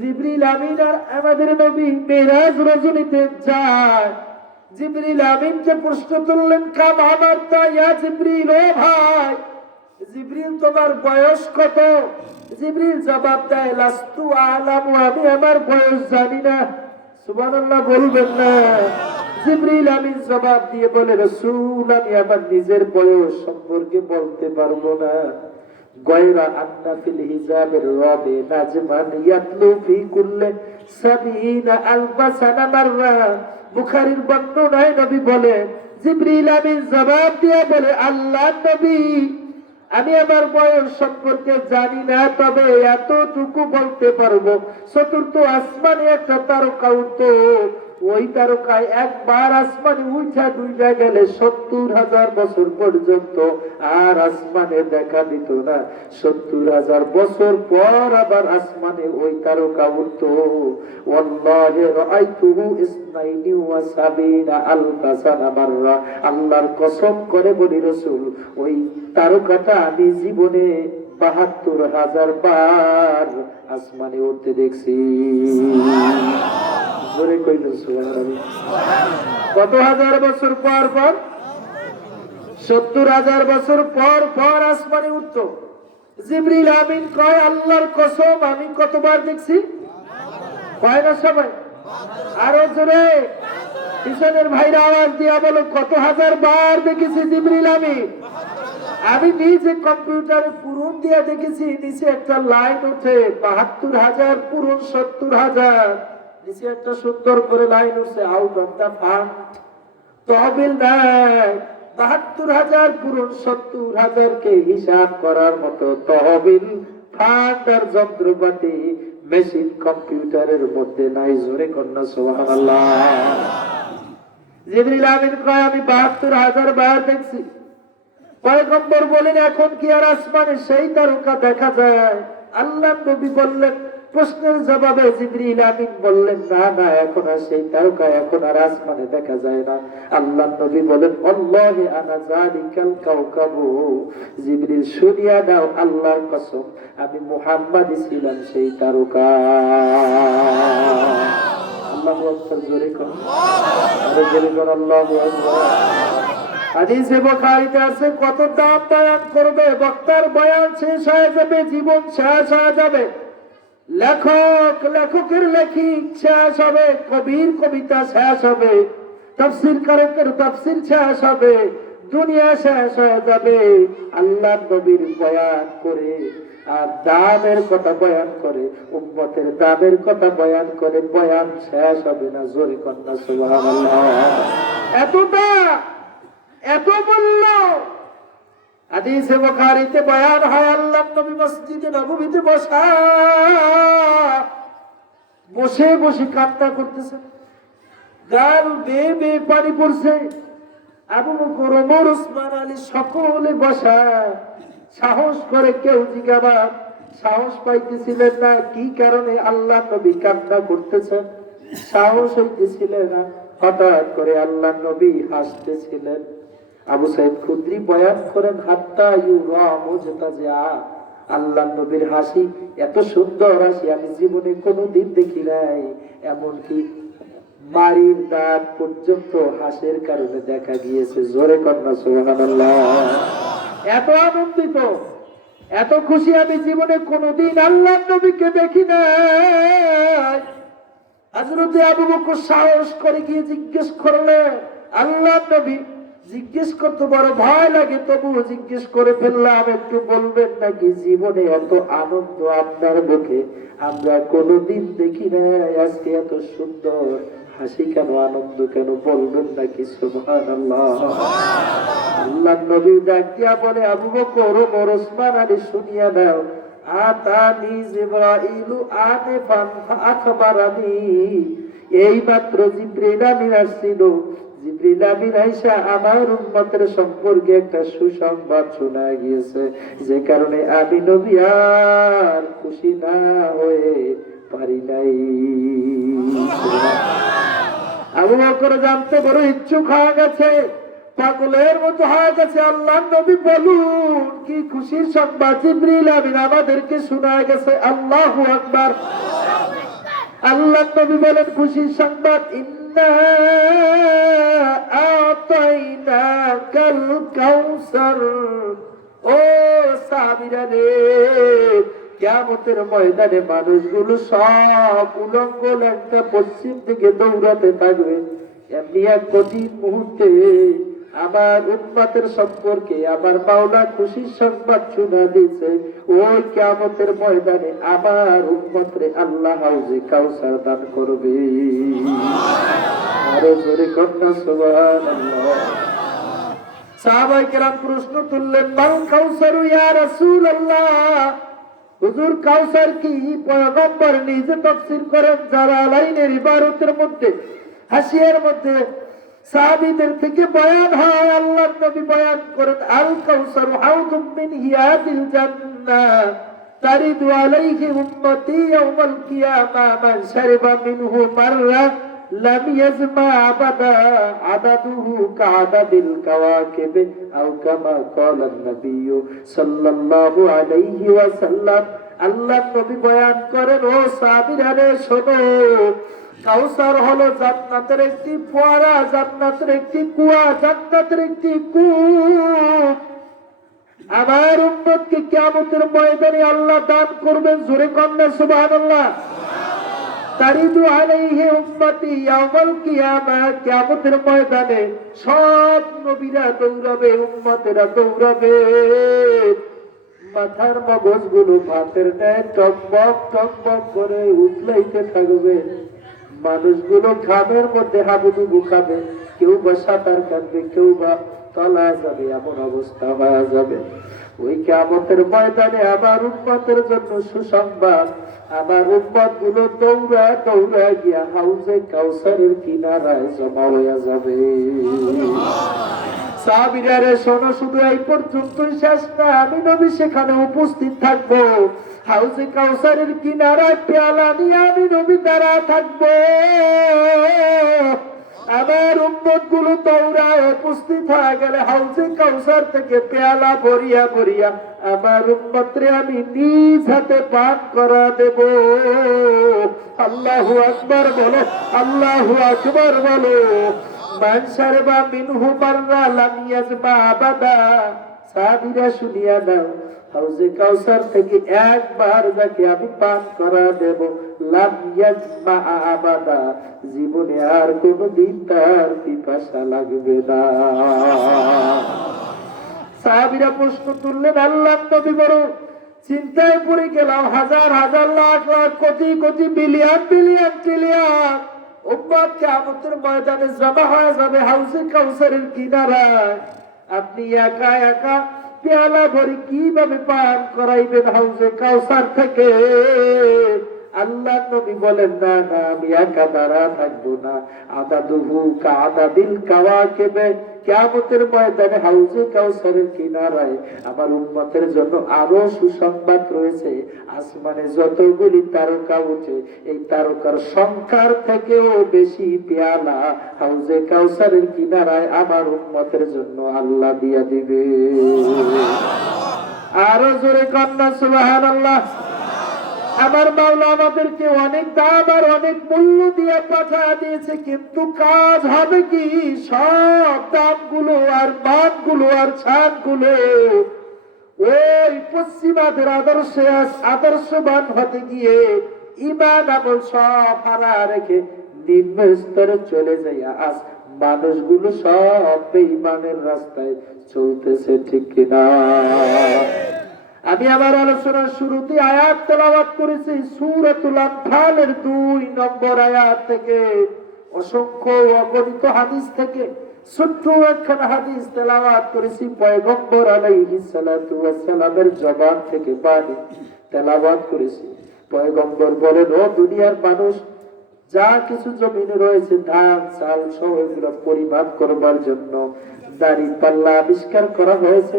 জিবরিল আমিন আর আমাদের নবী মেরাজ রজনীতে যায়। জিবরিল আমিন যে প্রশ্ন তুললেন, কাম আমারতা ইয়া জিবরিল, ও ভাই জিবরিল তোমার বয়স কত? জিবরিল জবাব দেয়, লাস্তু আলামু, আমি আমার বয়স জানি না। সুবহানাল্লাহ বলবেন না। জিবরিল আমিন জবাব দিয়ে বলে, রাসূল আমি আমার নিজের বয়স সম্পর্কে বলতে পারবো না। গয়রা আন্না ফিল হিজাবের রবে নাজমান ইয়াতলু ফি কুল্লি ৭০ আলফা সানা মাররা। বুখারীর বর্ণনায় নবী বলেন, জিবরিল আমিন জবাব দিয়ে বলে, আল্লাহর নবী আমি আমার বয়স সম্পর্কে জানি না, তবে এতটুকু বলতে পারবো, চতুর্থ আসমানে একটা তারকা উঠতো, ওই তারকায় একবার আসমানে উঠা ডুইবা গেলে ৭০,০০০ বছর পর্যন্ত আর আসমানে দেখা দিত না। ৭০,০০০ বছর পর আবার আসমানে ওই তারকা উঠতো। ওয়াল্লাহি রাআইতুহু ইসনাইনি ওয়া সাবিনা আলফা সানা মাররা। আল্লাহর কসম করে বলি রাসূল, ওই তারকাটা আমি জীবনে ৭২,০০০ বার আসমানে উঠতে দেখছি। জোরে কইলেন সুবহানাল্লাহ। কত হাজার বছর পর পর? ৭০,০০০ বছর পর পর আসমানে উঠতো। জিবরিল আমিন কয়, আল্লাহর কসম আমি কতবার দেখছি? কয় না সবাই? আরো জোরে পিছনের ভাইরা আওয়াজ দিয়া বলো, কত হাজার বার দেখেছি জিবরিল আমিন? আমি নিজে কম্পিউটারে পূরণ দিয়া দেখেছি, নিচে একটা লাইন ওঠে ৭২,০০০ পূরণ ৭০,০০০, নিচে একটা সুন্দর করে লাইন উঠছে, আউট অফ দা ফান্ড। তহবিল নাই, ৭২,০০০ পূরণ ৭০,০০০ কে হিসাব করার মতো তহবিল, ফান্ড আর যন্ত্রপাতি মেশিন কম্পিউটারের মধ্যে নাই। জোরে কন্যা সুবহানাল্লাহ। জিবরিল আমিন কয়, আমি ৭২,০০০ বার দেখছি। পয়গম্বর বলেন, এখন কি আর আসমানে সেই তারকা দেখা যায়? আল্লাহ নবী বললেন, প্রশ্নের জবাবে জিবরিল আমিন বললেন, না না, এখন আর সেই তারকা এখন আর আসমানে দেখা যায় না। আল্লাহ নবী বলেন, আল্লাহি আনা যালিকাল কাওকাবু। জিবরিল শুনিয়া দাও, আল্লাহর কসম আমি মুহাম্মাদই ছিলাম সেই তারকা। আল্লাহু আকবার, জোরে কোন আরে জোরে কোন আল্লাহু আকবার। হাদিসে বুখারীতে আছে, কত দাম বয়ান করবে, বক্তার বয়ান শেষ হয়ে যাবে, জীবন শেষ হয়ে যাবে, লেখকের লেখিক শেষ হবে, কবির কবিতা শেষ হবে, তাফসীর কারকের তাফসীর শেষ হবে, দুনিয়া শেষ হয়ে যাবে। আল্লাহ নবীর বয়ান করে আর দামের কথা বয়ান করে, উম্মতের দামের কথা বয়ান করে, বয়ান শেষ হবে না। জোরে কন্যা সুবহানাল্লাহ। এতটা এত বলল। হাদিসে বুখারীতে বয়ান হয়, আল্লাহর নবী মসজিদে নববীতে বসে বসে কান্না করতেছে, গাল বেয়ে বেয়ে পানি পড়ছে। আবু বকর, ওমর, ওসমান, আলী সকলে বসা। সাহস করে কেউ জিজ্ঞাসা সাহস পাইতেছিলেন না, কি কারণে আল্লাহ নবী কান্না করতেছেন, সাহস হইতেছিলেন না। হঠাৎ করে আল্লাহ নবী হাসতেছিলেন। আবু সাইদ খুদরি বয়ান করেন, হাত্তা ইউরা মুজতাজিআ, আল্লাহ নবীর হাসি এত সুন্দর হাসি আমি জীবনে কোনোদিন দেখি নাই। এমনকি মারির দাঁত পর্যন্ত হাসির কারণে দেখা গিয়েছে। জোরে কন্যা সুবহানাল্লাহ। এত আনন্দিত, এত খুশি আমি জীবনে কোনোদিন আল্লাহ নবীকে দেখি নাই। হযরত আবু বকর সাহস করে গিয়ে জিজ্ঞেস করলেন, আল্লাহর নবী, জিজ্ঞেস করতে বড় ভয় লাগে, তবুও জিজ্ঞেস করে ফেললাম, একটু বলবেন নাকি জীবনে এত আনন্দ আপনার মুখে আমরা কোনোদিন দেখি নাই, আজকে এত সুন্দর হাসি কেন, আনন্দ কেন, বলবেন নাকি? সুবহানাল্লাহ। আল্লাহর নবী ডাক দিয়া বলে, আবু বকর, ওমর, ওসমান আলী, শুনিয়া নাও, আতানি জিবরাইলু আনিফান ফাআখবারানি, এই মাত্র জিবরিল আমিন আসছিল। জিবরিল আমিন আইসা আমার উম্মতের সম্পর্কে একটা সুসংবাদ শোনায় গিয়েছে, যে কারণে আমি নবী আর খুশি না হয়ে পারি নাই। আবু বকর জানতে বড় ইচ্ছুক হয়ে গেছে, পাগলের মতো হয়ে গেছে। আল্লাহর নবী বলুন, কি খুশির সংবাদ জিবরিল আমিন আমাদেরকে শোনায় গেছে? আল্লাহু আকবার। আল্লাহর নবী বলেন, খুশির সংবাদ, ইন্না আতাইনাকাল কাউসার। ও সাহাবীরা রে, কিয়ামতের ময়দানে মানুষগুলো সব উলঙ্গ একটা পশ্চিম দিকে দৌড়াতে থাকবে। এমনি এক কঠিন মুহূর্তে আমার উম্মতের সম্পর্কে আমার মাওলা খুশির সংবাদ শোনা দিয়েছে। ওই কিয়ামতের ময়দানে আমার উম্মতরে আল্লাহ হাউজে কাউসার দান করবে। আরো জোরে কন্যা সুবহানাল্লাহ। সাহাবায়ে কেরাম প্রশ্ন তুললেন, মাল কাউসারু ইয়া রাসূলুল্লাহ, হুজুর কাউসার কি? পয়গম্বর নিজে তাফসীর করেন, যারা লাইনের ইবারতের মধ্যে, হাসিয়ার মধ্যে সাহাবীদের থেকে বয়ান হয়। আল্লাহর নবী বয়ান করেন, আল কাউসারু হাউদুম মিন হিয়াদিল জান্নাহ তারিদু আলাইহি উম্মতি ইয়াউমাল কিয়ামা, মান শারিবা মিনহু মাররা লাম ইয়াজমা আবাদা আদাদুহু কাআদাদিল কাওয়াকিব আও কামা ক্বালান নবিয়্যু সাল্লাল্লাহু আলাইহি ওয়াসাল্লাম। আল্লাহর নবী বয়ান করেন, ও সাহাবীরা রে শোনো, কাউসার হলো জান্নাতের একটি ফোয়ারা, জান্নাতের একটি কুয়া, জান্নাতের একটি কূপ। আমার উম্মতকে কিয়ামতের ময়দানে আল্লাহ দান করবেন। জোরে কন্যা সুবহানাল্লাহ। তারিদু আলাইহি উম্মতি ইয়াউমাল কিয়ামা, কিয়ামতের ময়দানে সব নবীরা দৌড়াবে, উম্মতেরা দৌড়াবে। মাথার মগজগুলো ভাতের ন্যায় টকবক টকবক করে উঠলাইতে থাকবে। মানুষগুলো ঘামের মধ্যে হাবুডুবু খাবে, কেউ বা সাঁতার কাটবে, কেউ বা তলা যাবে, এমন অবস্থা হয়ে যাবে। ওই কিয়ামতের ময়দানে আমার উম্মতের জন্য সুসংবাদ, আমার উম্মত গুলো দৌড়া দৌড়া গিয়া হাউজে কাউসারের কিনারায় জমা হয়ে যাবে। সাহাবীরা রে শোনো, শুধু এই পর্যন্তই শেষ না, আমি নবী সেখানে উপস্থিত থাকবো। হাউজে কাউসারের কিনারায় পেয়ালা নিয়ে আমি নবী দাঁড়া থাকবো। আমার উম্মত গুলো দৌড়া উপস্থিত হয়ে গেলে হাউজে কাউসার থেকে পেয়ালা ভরিয়া ভরিয়া আমার উম্মতরে আমি নিজ হাতে পান করা দেব। আল্লাহু আকবার বলো, আল্লাহু আকবার বলো। মান শারবা মিনহু মাররা লাম ইয়াজমা আবাদা। সাহাবীরা শুনিয়া দাও, হাউজে কাউসার থেকে একবার যাকে আমি পান করা দেব, লাম ইয়াজমা আবাদা, জীবনে আর কোনদিন তার পিপাসা লাগবে না। সাহাবীরা প্রশ্ন তুললেন, আল্লাহর নবী বড় চিন্তায় পড়ে গেলাম, হাজার হাজার lakh lakh crore crore billion billion trillion উম্মত কিয়ামতের ময়দানে জমা হয়ে যাবে হাউজে কাউসারের কিনারায়। আপনি একা একা পেয়ালা ভরে কিভাবে পান করাইবেন হাউজে কাউসার থেকে? আল্লাহর নবী বলেন, না না, আমি একা দাঁড়া থাকবো না। আদাদুহু কাআদাদিল কাওয়াকিব, কিয়ামতের ময়দানে হাউজে কাউসারের কিনারায় আমার উম্মতের জন্য আরো সুসংবাদ রয়েছে। আসমানে যতগুলি তারকা ওঠে, এই তারকার সংখ্যার থেকেও বেশি পেয়ালা হাউজে কাউসারের কিনারায় আমার উম্মতের জন্য আল্লাহ দিয়া দিবে। আরো জোরে কন্যা সুবহানাল্লাহ। আমার মাওলা আমাদেরকে অনেক দাম আর অনেক মূল্য দিয়ে পাঠা দিয়েছে, কিন্তু কাজ হবে কি? সব দামগুলো আর মানগুলো আর ছানগুলো ওই পশ্চিমাদের আদর্শবান হতে গিয়ে ইমান আমল সব হারা রেখে নিম্ন স্তরে চলে যাইয়া আজ মানুষগুলো সব বেঈমানের রাস্তায় চলতেছে, ঠিক কিনা? আমি আমার আলোচনার শুরুতে আয়াত তেলাওয়াত করেছি সূরাতুল আনফালের 2 নম্বর আয়াত থেকে, অসংখ্য অগণিত হাদিস থেকে ছোট্ট একখানা হাদিস তেলাওয়াত করেছি পয়গম্বর আলাইহিস সালাতু ওয়াস সালামের জবান থেকে বাণী তেলাওয়াত করেছি। পয়গম্বর বলেন, ও দুনিয়ার মানুষ, যা কিছু জমিনে রয়েছে ধান চাল সহ এগুলো পরিমাপ করবার জন্য দাড়ি পাল্লা আবিষ্কার করা হয়েছে,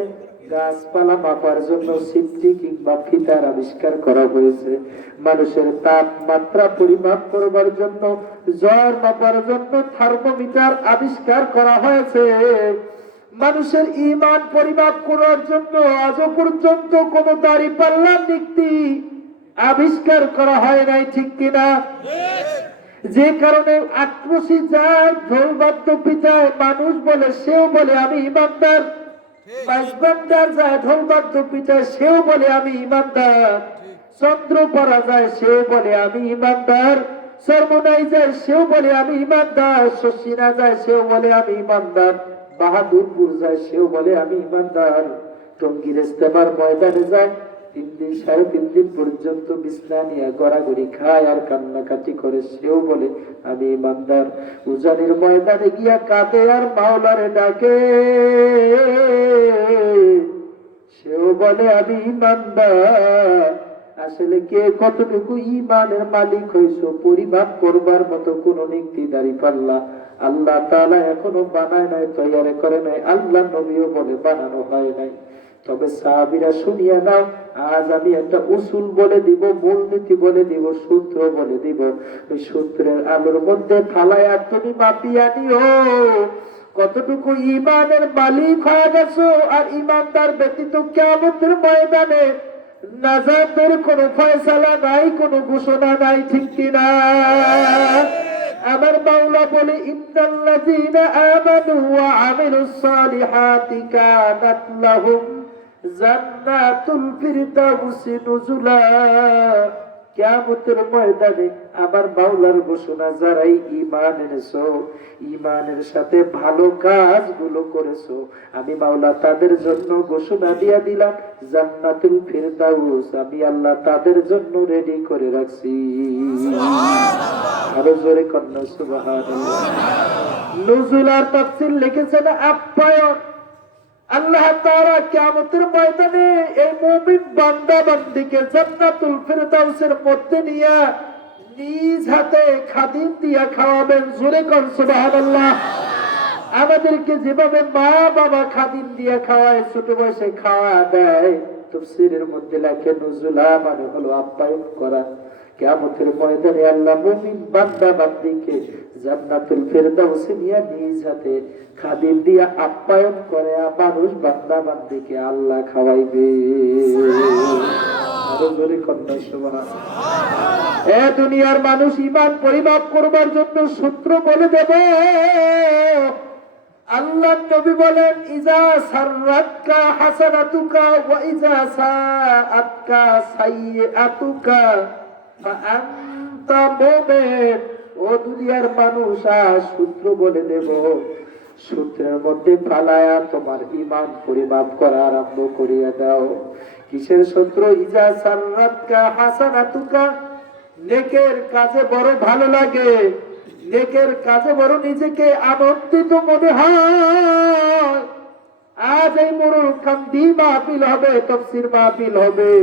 গাছপালা মাপার জন্য সিফটি কিংবা ফিতার আবিষ্কার করা হয়েছে, মানুষের তাপমাত্রা পরিমাপ করবার জন্য জ্বর মাপার জন্য থার্মোমিটার আবিষ্কার করা হয়েছে, মানুষের ঈমান পরিমাপ করার জন্য আজও পর্যন্ত কোন দাড়ি পাল্লা নিক্তি আবিষ্কার করা হয় নাই, ঠিক কিনা? যে কারণে আক্রোশী যায়, ঢোল বাদ্য পিটায়, মানুষ বলে সেও বলে আমি ইমানদার, বাজবান্দার যায় ঢোল বাদ্য পিটায় সেও বলে আমি ইমানদার, চন্দ্র পরা যায় সেও বলে আমি ইমানদার, সর্বনাই যায় সেও বলে আমি ইমানদার, শশিনা যায় সেও বলে আমি ইমানদার, বাহাদুরপুর যায় সেও বলে আমি ইমানদার, টঙ্গীর ইস্তেমার ময়দানে যায় 3 দিন 3.5 দিন পর্যন্ত বিছনা নিয়ে গড়াগড়ি খায় আর কান্নাকাটি করে সেও বলে আমি ইমানদার, উজানির ময়দানে গিয়া কাঁদে আর মাওলারে ডাকে সেও বলে আমি ইমানদার। আসলে কে কতটুকু ইমানের মালিক হইছো পরিমাপ করবার মতো কোন নিক্তিদারি পাল্লা আল্লাহ তাআলা এখনো বানায় নাই, তৈরি করে নাই, আল্লাহ নবীও বলে বানানো হয় নাই। তবে সাহাবীরা শুনিয়া নাও, আজ আমি একটা উসুল বলে দিব, মূলনীতি বলে দিব, সূত্র বলে দিব, ওই সূত্রের আলোর মধ্যে ফালায়া তুমি মাপিয়া নিও কতটুকু ইমানের মালিক হয়ে গেছো। আর ইমানদার ব্যতীত কিয়ামতের ময়দানে নাজাতের কোনো ফয়সালা নাই, কোনো ঘোষণা নাই, ঠিক কিনা? আমার মাওলা বলে ইন্নাল্লাযীনা আমানু ওয়া আমিলুস সালিহাতি কানাত লাহুম জান্নাতুল ফিরদাউসি নুজুলা। কিয়ামতের ময়দানে আমার মাওলার ঘোষণা, যারাই ঈমান এনেছো, ঈমানের সাথে ভালো কাজগুলো করেছো, আমি মাওলা তাদের জন্য ঘোষণা দিয়ে দিলাম জান্নাতুল ফিরদাউস আমি আল্লাহ তাদের জন্য রেডি করে রাখছি। আরো জোরে কন্যা সুবহানাল্লাহ। নুজুলার তাফসীর লিখেছেন আপ্যায়ন। আল্লাহ তাআলা কিয়ামতের ময়দানে এই মুমিন বান্দা বান্দীকে জান্নাতুল ফিরদাউসের মধ্যে নিয়ে নিজ হাতে খাদিম দিয়া খাওয়াবেন। জোরে কোন সুবহানাল্লাহ। আমাদেরকে যেভাবে মা বাবা খাদিম দিয়া খাওয়ায়, ছোট বয়সে খাওয়া দেয়, তাফসীরের মধ্যে লেখে নুজুলা মানে হলো আপ্যায়ন করা। কিয়ামতের ময়দানে আল্লাহ মুমিন বান্দা বান্দীকে জান্নাতুল ফিরদাউসে নিয়ে নিজ হাতে খাদিম দিয়া আপ্যায়ন করে মানুষ বান্দা বান্দীকে আল্লাহ খাওয়াইবে। আরো জোরে কন্যা সুবহানাল্লাহ। এ দুনিয়ার মানুষ ঈমান পরিমাপ করবার জন্য সূত্র বলে দেব। আল্লাহ নবী বলেন ইজা সাররাতকা হাসানাতুকা ওয়া ইজা সাআতকা সাইয়্যাতুকা ফাআনতা মুমিন। ও দুনিয়ার মানুষ, সূত্র বলে দেব, সূত্রের মধ্যে ফালায়া তোমার ঈমান পরিমাপ করা আরম্ভ করিয়া দাও। কিসের সূত্র? ইজা সাররাতকা হাসানাতুকা, নেকের কাজে বড় ভালো লাগে, নেকের কাজে বড় নিজেকে আনন্দিত মনে হয়। আজ এই মুরুখান্দি মাহফিল হবে, তাফসীর মাহফিল হবে,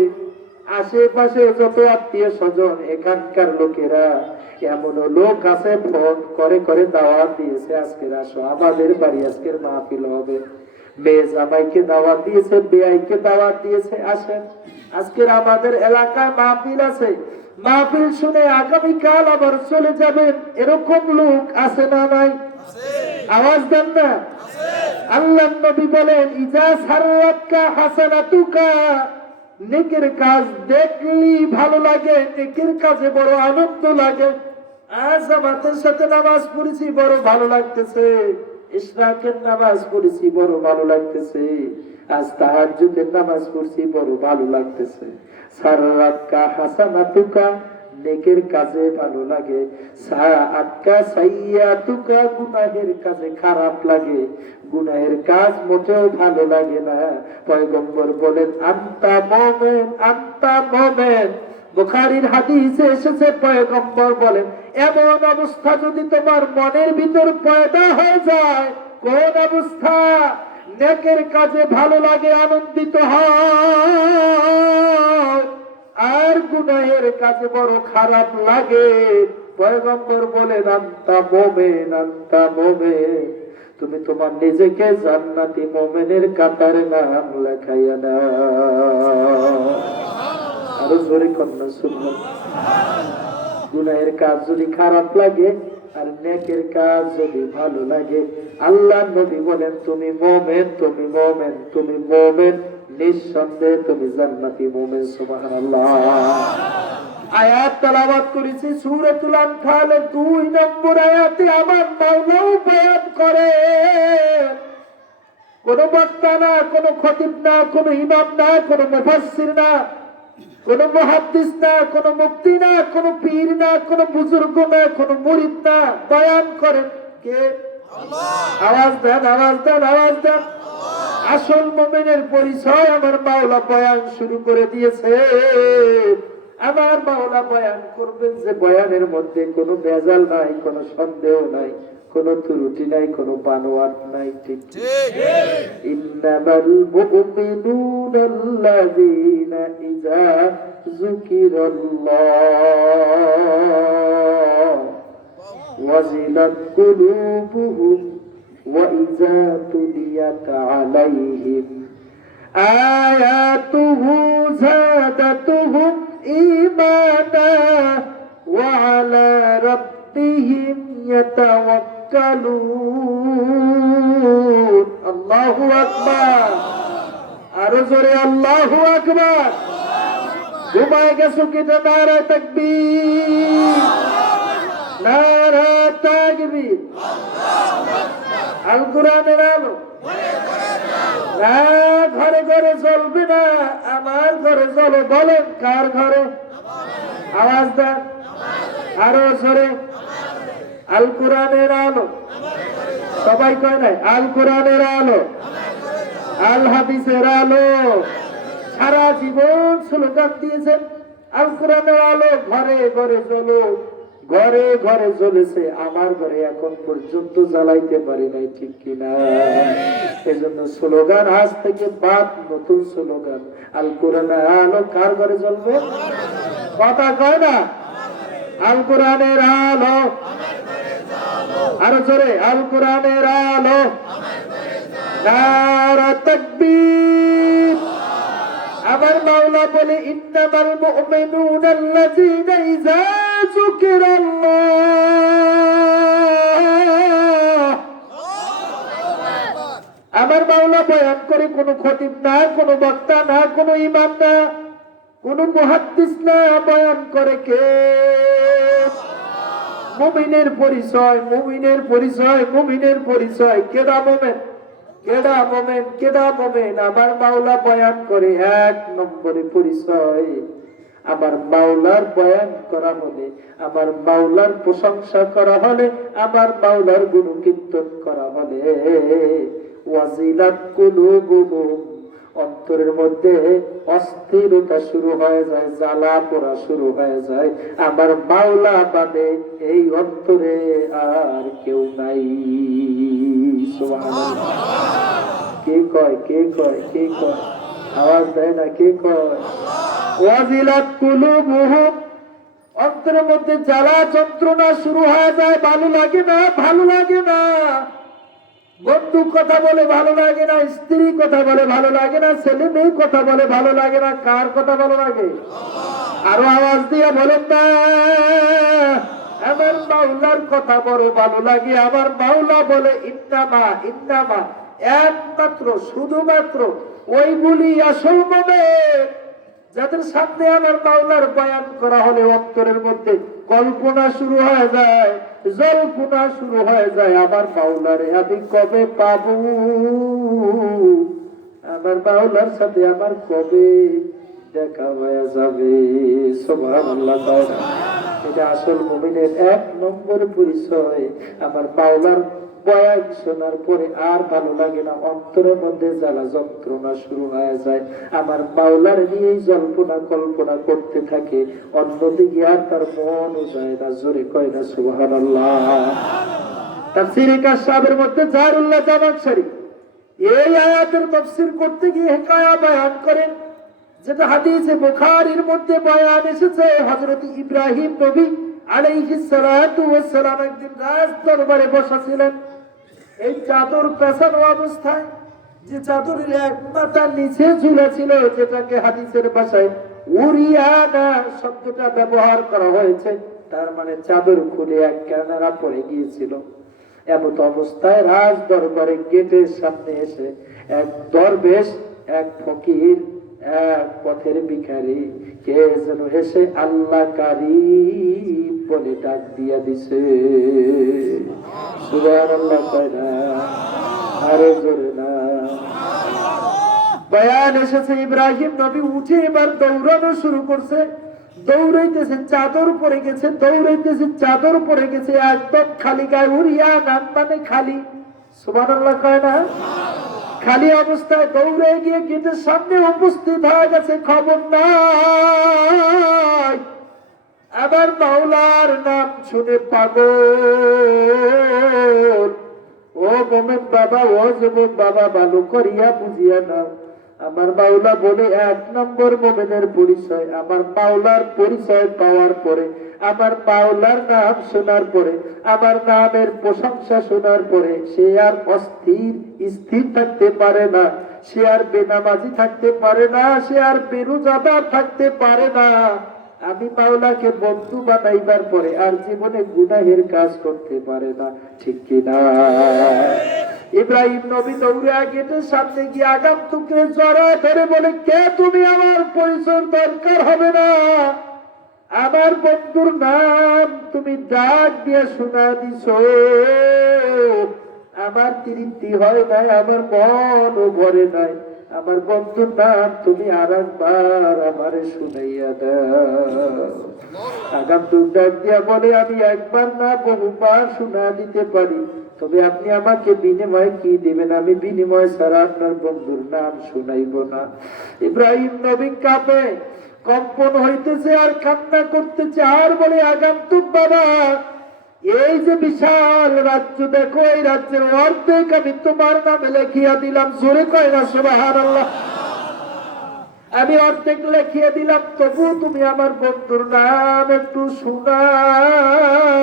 আশেপাশে যত আত্মীয় স্বজন এখানকার লোকেরা, এমন লোক আছে ফোন করে করে দাওয়াত দিয়েছে আজকের আসো আমাদের বাড়ি, আজকের মাহফিল হবে। মেয়ে জামাইকে দাওয়াত দিয়েছে, বেয়াইকে দাওয়াত দিয়েছে, আসেন আজকের আমাদের এলাকায় মাহফিল আছে, মাহফিল শুনে আগামীকাল আবার চলে যাবেন। এরকম লোক আছে না নাই? আওয়াজ দেন না। আল্লাহ নবী বলেন ইজা সাররাতকা হাসানাতুকা, নেকের কাজ দেখলি ভালো লাগে, নেকের কাজে বড় আনন্দ লাগে। আজ আমাদের সাথে নামাজ পড়েছি, বড় ভালো লাগতেছে, ইশরাকের নামাজ পড়েছি, বড় ভালো লাগতেছে, আজ তাহাজ্জুদের নামাজ পড়ছি, বড় ভালো লাগতেছে। সাররাতকা হাসানাতুকা, নেকের কাজে ভালো লাগে, সাআতকা সাইয়াতুকা গুনাহের কাজে খারাপ লাগে, গুনাহের কাজ মোটেও ভালো লাগে না। পয়গম্বর বলেন আনতা মুমিন, আনতা মুমিন। বুখারীর হাদিসে এসেছে পয়গম্বর বলেন এমন অবস্থা যদি তোমার মনের ভিতর পয়দা হয়ে যায়, কোন অবস্থা? নেকের কাজে ভালো লাগে, আনন্দিত হয়, আর গুনাহের কাজে বড় খারাপ লাগে। পয়গম্বর বলেন আনতা মুমিন, আনতা মুমিন। তুমি তোমার নিজেকে জান্নাতি মুমিনের কাতারে নাম লেখাইয়া নাও। আরো জোরে কন্যা শুনলাম। গুনাহের কাজ যদি খারাপ লাগে আর নেকের কাজ যদি ভালো লাগে, আল্লাহ নবী বলেন তুমি মুমিন, তুমি মুমিন, তুমি মুমিন, নিঃসন্দেহে তুমি জান্নাতি মুমিন। সুবহানাল্লাহ। আয়াত তেলাওয়াত করেছি সূরাতুল আনফালের 2 নম্বর আয়াতে আমার মাওলাও বয়ান করে, কোন বক্তা না, কোন খতিব না, কোন ইমাম না, কোন মুফাসসির না, কোন মুহাদ্দিস না, কোন মুফতি না, কোন পীর না, কোন বুজুর্গ না, কোন মুরিদ না, বয়ান করেন কে? আল্লাহ। আওয়াজ দেন, আওয়াজ দেন, আওয়াজ দেন। আসল মুমিনের পরিচয় আমার মাওলা বয়ান শুরু করে দিয়েছে। আমার মাওলা বয়ান করবেন যে বয়ানের মধ্যে কোনো ভেজাল নাই, কোনো সন্দেহ নাই, কোনো ত্রুটি নাই, কোনো বানোয়াট নাই। ঠিক ঠিক। ইন্নামাল মুমিনুনাল্লাযীনা ইযা যুকিরাল্লাহ ওয়াজিলাত কুলুবুহুম ওয়া ইযা তুলিয়াত আলাইহিম আয়াতুহু যাদাতুহুম ঈমানা ওয়া আলা রাব্বিহিম ইয়াতাওয়াক্কালুন। আল্লাহু আকবার। আরো জোরে আল্লাহু আকবার। ঘুমায় গেছো কিনা? নারা তাকবীর, নারা তাকবীর। আল কোরআনের আলো না ঘরে ঘরে জ্বলবে না, আমার ঘরে জ্বলে। বলেন কার ঘরে? আওয়াজ দেন আরো জোরে। আল কোরআনের আলো। সবাই কয় নাই আল কোরআনের আলো, আল হাদিসের আলো। সারা জীবন স্লোগান দিয়েছেন আল কোরআনের আলো ঘরে ঘরে জ্বলো, ঘরে ঘরে জ্বলেছে, আমার ঘরে এখন পর্যন্ত জ্বালাইতে পারি নাই। ঠিক কিনা? এজন্য স্লোগান আজ থেকে বাদ, নতুন স্লোগান আল কোরআনের আলো কার ঘরে জ্বলবে? কথা কয় না আল কোরআনের আলো। আরো জোরে আল কোরআনের আলো। নারা তাকবীর। আমার মাওলা বলে ইন্নামাল মুমিনুনাল্লাযীনা ইযা যুকিরাল্লাহ। আমার মাওলা বয়ান করে কোন খতিব না, কোন বক্তা না, কোন ইমাম না, কোন মুহাদ্দিস না, বয়ান করে কে? মুমিনের পরিচয়, মুমিনের পরিচয়, মুমিনের পরিচয়। কেডা মুমিন? কেডা মুমিন? কেডা মুমিন? আমার মাওলা বয়ান করে 1 নম্বরে পরিচয়। আমার মাওলার বয়ান করা হলে, আমার মাওলার প্রশংসা করা হলে, আমার মাওলার গুণকীর্তন করা হলে ওয়াজিলাত কুলুবুহুম, অন্তরের মধ্যে অস্থিরতা শুরু হয়ে যায়, জ্বালা পোড়া শুরু হয়ে যায়। আমার মাওলা বাদে এই অন্তরে আর কেউ নাই। সুবহানাল্লাহ। কে কয়? কে কয়? কে কয়? আওয়াজ দেয় না। কে কয়? ওয়াজিলাত কুলুবুহুম, অন্তরের মধ্যে জ্বালা যন্ত্রণা শুরু হয়ে যায়। ভালো লাগে না, ভালো লাগে না। বন্ধু কথা বলে ভালো লাগে না, স্ত্রী কথা বলে ভালো লাগে না, ছেলে মেয়ে কথা বলে ভালো লাগে না। কার কথা ভালো লাগে? আরো আওয়াজ দিয়ে বলেন না। আমার মাওলার কথা বড় ভালো লাগে। আমার মাওলা বলে ইন্নামা, ইন্নামা, একমাত্র শুধুমাত্র ওইগুলি আসল মুমিন যাদের সামনে আমার মাওলার বয়ান করা হলে অন্তরের মধ্যে কল্পনা শুরু হয়ে যায়, জল্পনা শুরু হয়ে যায়। আমার মাওলারে আমি কবে পাবো? আমার মাওলার সাথে আমার কবে দেখা হয়ে যাবে। সুবহানাল্লাহ। এটা আসল মুমিনের এক নম্বর পরিচয়। আমার মাওলার বয়ান শোনার পরে আর ভালো লাগে না, অন্তরের মধ্যে জ্বালা যন্ত্রণা শুরু হয়ে যায়। আমার মাওলার নিয়েই জল্পনা কল্পনা করতে থাকে, অন্যদিকে আর তার মনও যায় না। জোরে কয় না সুবহানাল্লাহ। তাফসীরে কাশফের মধ্যে জারুল্লাহ জামাখশরী এই আয়াতের তাফসীর করতে গিয়ে হিকায়া বয়ান করেন, যেটা হাদিসে বুখারীর মধ্যে বয়ান এসেছে। হযরত ইব্রাহিম নবী আলাইহিস সালাতু ওয়াস সালাম একদিন রাজ দরবারে বসা ছিলেন। এই চাদর পেছানো অবস্থায়, যে চাদরের এক মাথা নিচে ঝুলে ছিল, যেটাকে হাদিসের ভাষায় উরিয়ানা শব্দটা ব্যবহার করা হয়েছে, তার মানে চাদর খুলে এক কিনারা পড়ে গিয়েছিল। এমত অবস্থায় রাজ দরবারে গেটের সামনে এসে এক দরবেশ, এক ফকির, এক পথের ভিখারি কে যেন এসে আল্লাহ কারীম বলে ডাক দিয়া দিছে। সুবহানাল্লাহ কয় না, আরে জোরে না। বয়ান এসেছে ইব্রাহিম নবী উঠে এবার দৌড়ানো শুরু করছে। দৌড়াইতেছে, চাদর পড়ে গেছে, দৌড়াইতেছে, চাদর পড়ে গেছে, একদম খালি গায়ে, উড়িয়া নাম মানে খালি। সুবহানাল্লাহ কয় না। খালি অবস্থায় দৌড়ে গিয়ে গেটের সামনে উপস্থিত হয়ে গেছে। খবর নাই, আবার মাওলার নাম শুনে পাগল। ও মোমেন বাবা, ও যুবক বাবা, ভালো করিয়া বুঝিয়া নাও, আমার মাওলা বলে এক নম্বর মোমেনের পরিচয়। আমার মাওলার পরিচয় পাওয়ার পরে, আমার মাওলার নাম শোনার পরে, আমার নামের প্রশংসা শোনার পরে সে আর স্থির থাকতে পারে না, সে আর বেনামাজি থাকতে পারে না, সে আর বেরোজাদার থাকতে পারে না। আমি মাওলাকে বন্ধু বানাইবার পরে আর জীবনে গুনাহের কাজ করতে পারে না। ঠিক কিনা? ইব্রাহিম নবী দৌড়ে গেটের সামনে গিয়ে আগামতুককে জড়ায় ধরে বলে, কে তুমি? আমার পরিচয় দরকার হবে না, আমার বন্ধুর নাম তুমি ডাক দিয়ে শোনা দিছো। আমার তৃপ্তি হয় নাই, আমার মনও ভরে নাই, আমার বন্ধুর নাম তুমি আর একবার আমারে শুনাইয়া দাও। আগামতুক ডাক দিয়া বলে, আমি একবার না বহুবার শোনা দিতে পারি, তবে আপনি আমাকে বিনিময়ে কি দিবেন? আমি বিনিময় ছাড়া আপনার বন্ধুর নাম শুনাইব না। ইব্রাহিম নবী কাঁপে, কম্পন হইতেছে আর কান্না করতেছে, আর বলে, আগামতুক বাবা, এই যে বিশাল রাজ্য দেখো, এই রাজ্যের অর্ধেক আমি তোমার নামে লেখিয়া দিলাম। জোরে কয় না সুবহানাল্লাহ। আমি অর্ধেক লেখিয়ে দিলাম, তবু তুমি আমার বন্ধুর নাম একটু শুনাও।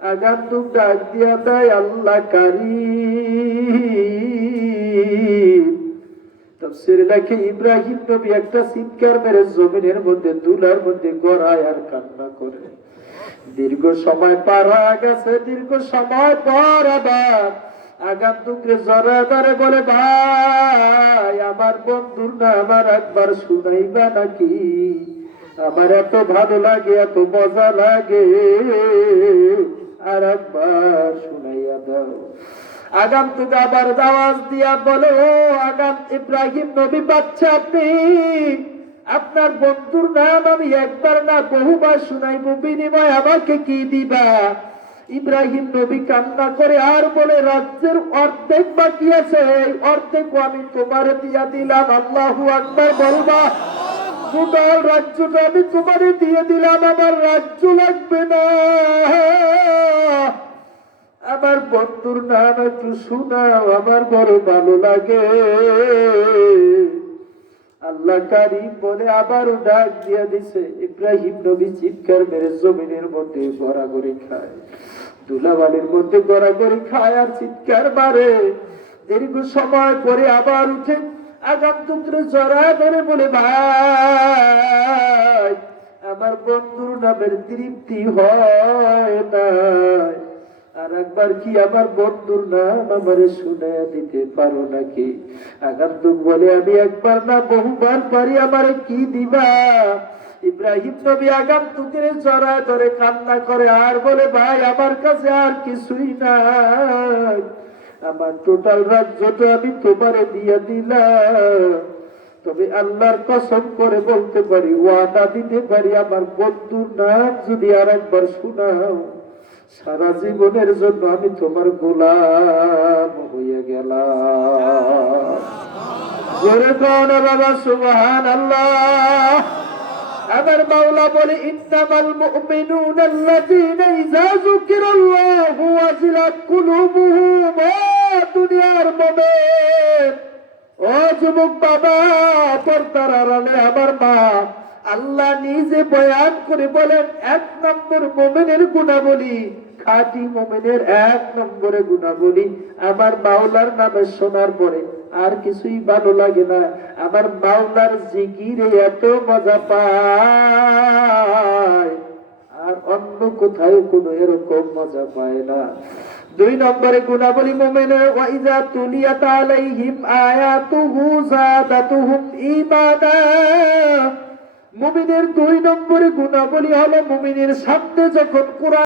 আগামতুক ডাক দিয়া দেয়, আল্লাহ কারীম। তাফসীরে লেখে, ইব্রাহিম নবী একটা চিৎকার মেরে জমিনের মধ্যে, ধুলার মধ্যে গড়ায় আর কান্না করে। দীর্ঘ সময় পার হয়ে গেছে, দীর্ঘ সময় পর আবার আগামতুককে জড়ায় বলে, ভাই, আমার বন্ধুর নাম আর একবার শুনাইবা নাকি? আমার এত ভালো লাগে, এত মজা লাগে, আর একবার শুনাইয়া দাও। আগামতুক আবার আওয়াজ দিয়া বলে, ও ইব্রাহিম নবী বাচ্চা, আপনি আপনার বন্ধুর নাম আমি একবার না বহুবার শুনাইব, বিনিময় আমাকে কি দিবা? ইব্রাহিম নবী কান্না করে আর বলে, রাজ্যের অর্ধেক বাকি আছে, অর্ধেক আমি তোমার দিয়া দিলাম। আল্লাহু আকবার বলবা। টোটাল রাজ্যটা আমি তোমারে দিয়ে দিলাম, আমার রাজ্য লাগবে না, আমার বন্ধুর নাম একটু শোনাও, আমার বড় ভালো লাগে। আল্লাহ কারীম বলে আবারও ডাক দিয়া দিছে। ইব্রাহিম নবী চিৎকার মেরে জমিনের মধ্যে গড়াগড়ি খায়, ধুলাবালির মধ্যে গড়াগড়ি খায় আর চিৎকার মারে। দীর্ঘ সময় পরে আবার উঠে আগামতুকরে জড়ায় ধরে বলে, ভাই, আমার বন্ধুর নামের তৃপ্তি হয় না, আর একবার কি আমার বন্ধুর নাম আমারে শুনাইয়া দিতে পারো নাকি? আগামতুক বলে, আমি একবার না বহুবার পারি, আমারে কি দিবা? ইব্রাহিম নবী আগামতুকের জড়ায় ধরে কান্না করে আর বলে, ভাই, আমার কাছে আর কিছুই নাই, আমার টোটাল রাজ্যটা আমি তোমারে দিয়ে দিলাম, তবে আল্লাহর কসম করে বলতে পারি, ওয়াদা দিতে পারি, আমার বন্ধুর নাম যদি আর একবার শোনাও, সারা জীবনের জন্য আমি তোমার গোলাম হয়ে গেলাম। জোরে কোন বাবা সুবহানাল্লাহ। আমার মাওলা বলে, ইন্নামাল মুমিনুনা আল্লাযীনা ইযা যুকিরাল্লাহু ওয়াজিলাত কুলুবুহুম। ও দুনিয়ার মুমিন, ও যুবক বাবা, পর্দার আড়ালে আমার মা, আল্লাহ নিজে বয়ান করে বলেন, 1 নম্বর মুমিনের গুণাবলী, খাঁটি মুমিনের 1 নম্বরে গুণাবলী, আমার মাওলার নামে শোনার পরে আর কিছুই ভালো লাগে না। আমার মাওলার জিকিরে এত মজা পায়, আর অন্য কোথায় কোনো এরকম মজা পায় না। 2 নম্বরে গুণাবলী মুমিনের, ওয়াইজা তুলিয়াত আলাইহিম আয়াতুহু যাদাতুহুম ঈমানা। মুমিনের 2 নম্বরে গুণাবলী হলো, মুমিনের সামনে যখন কোরআন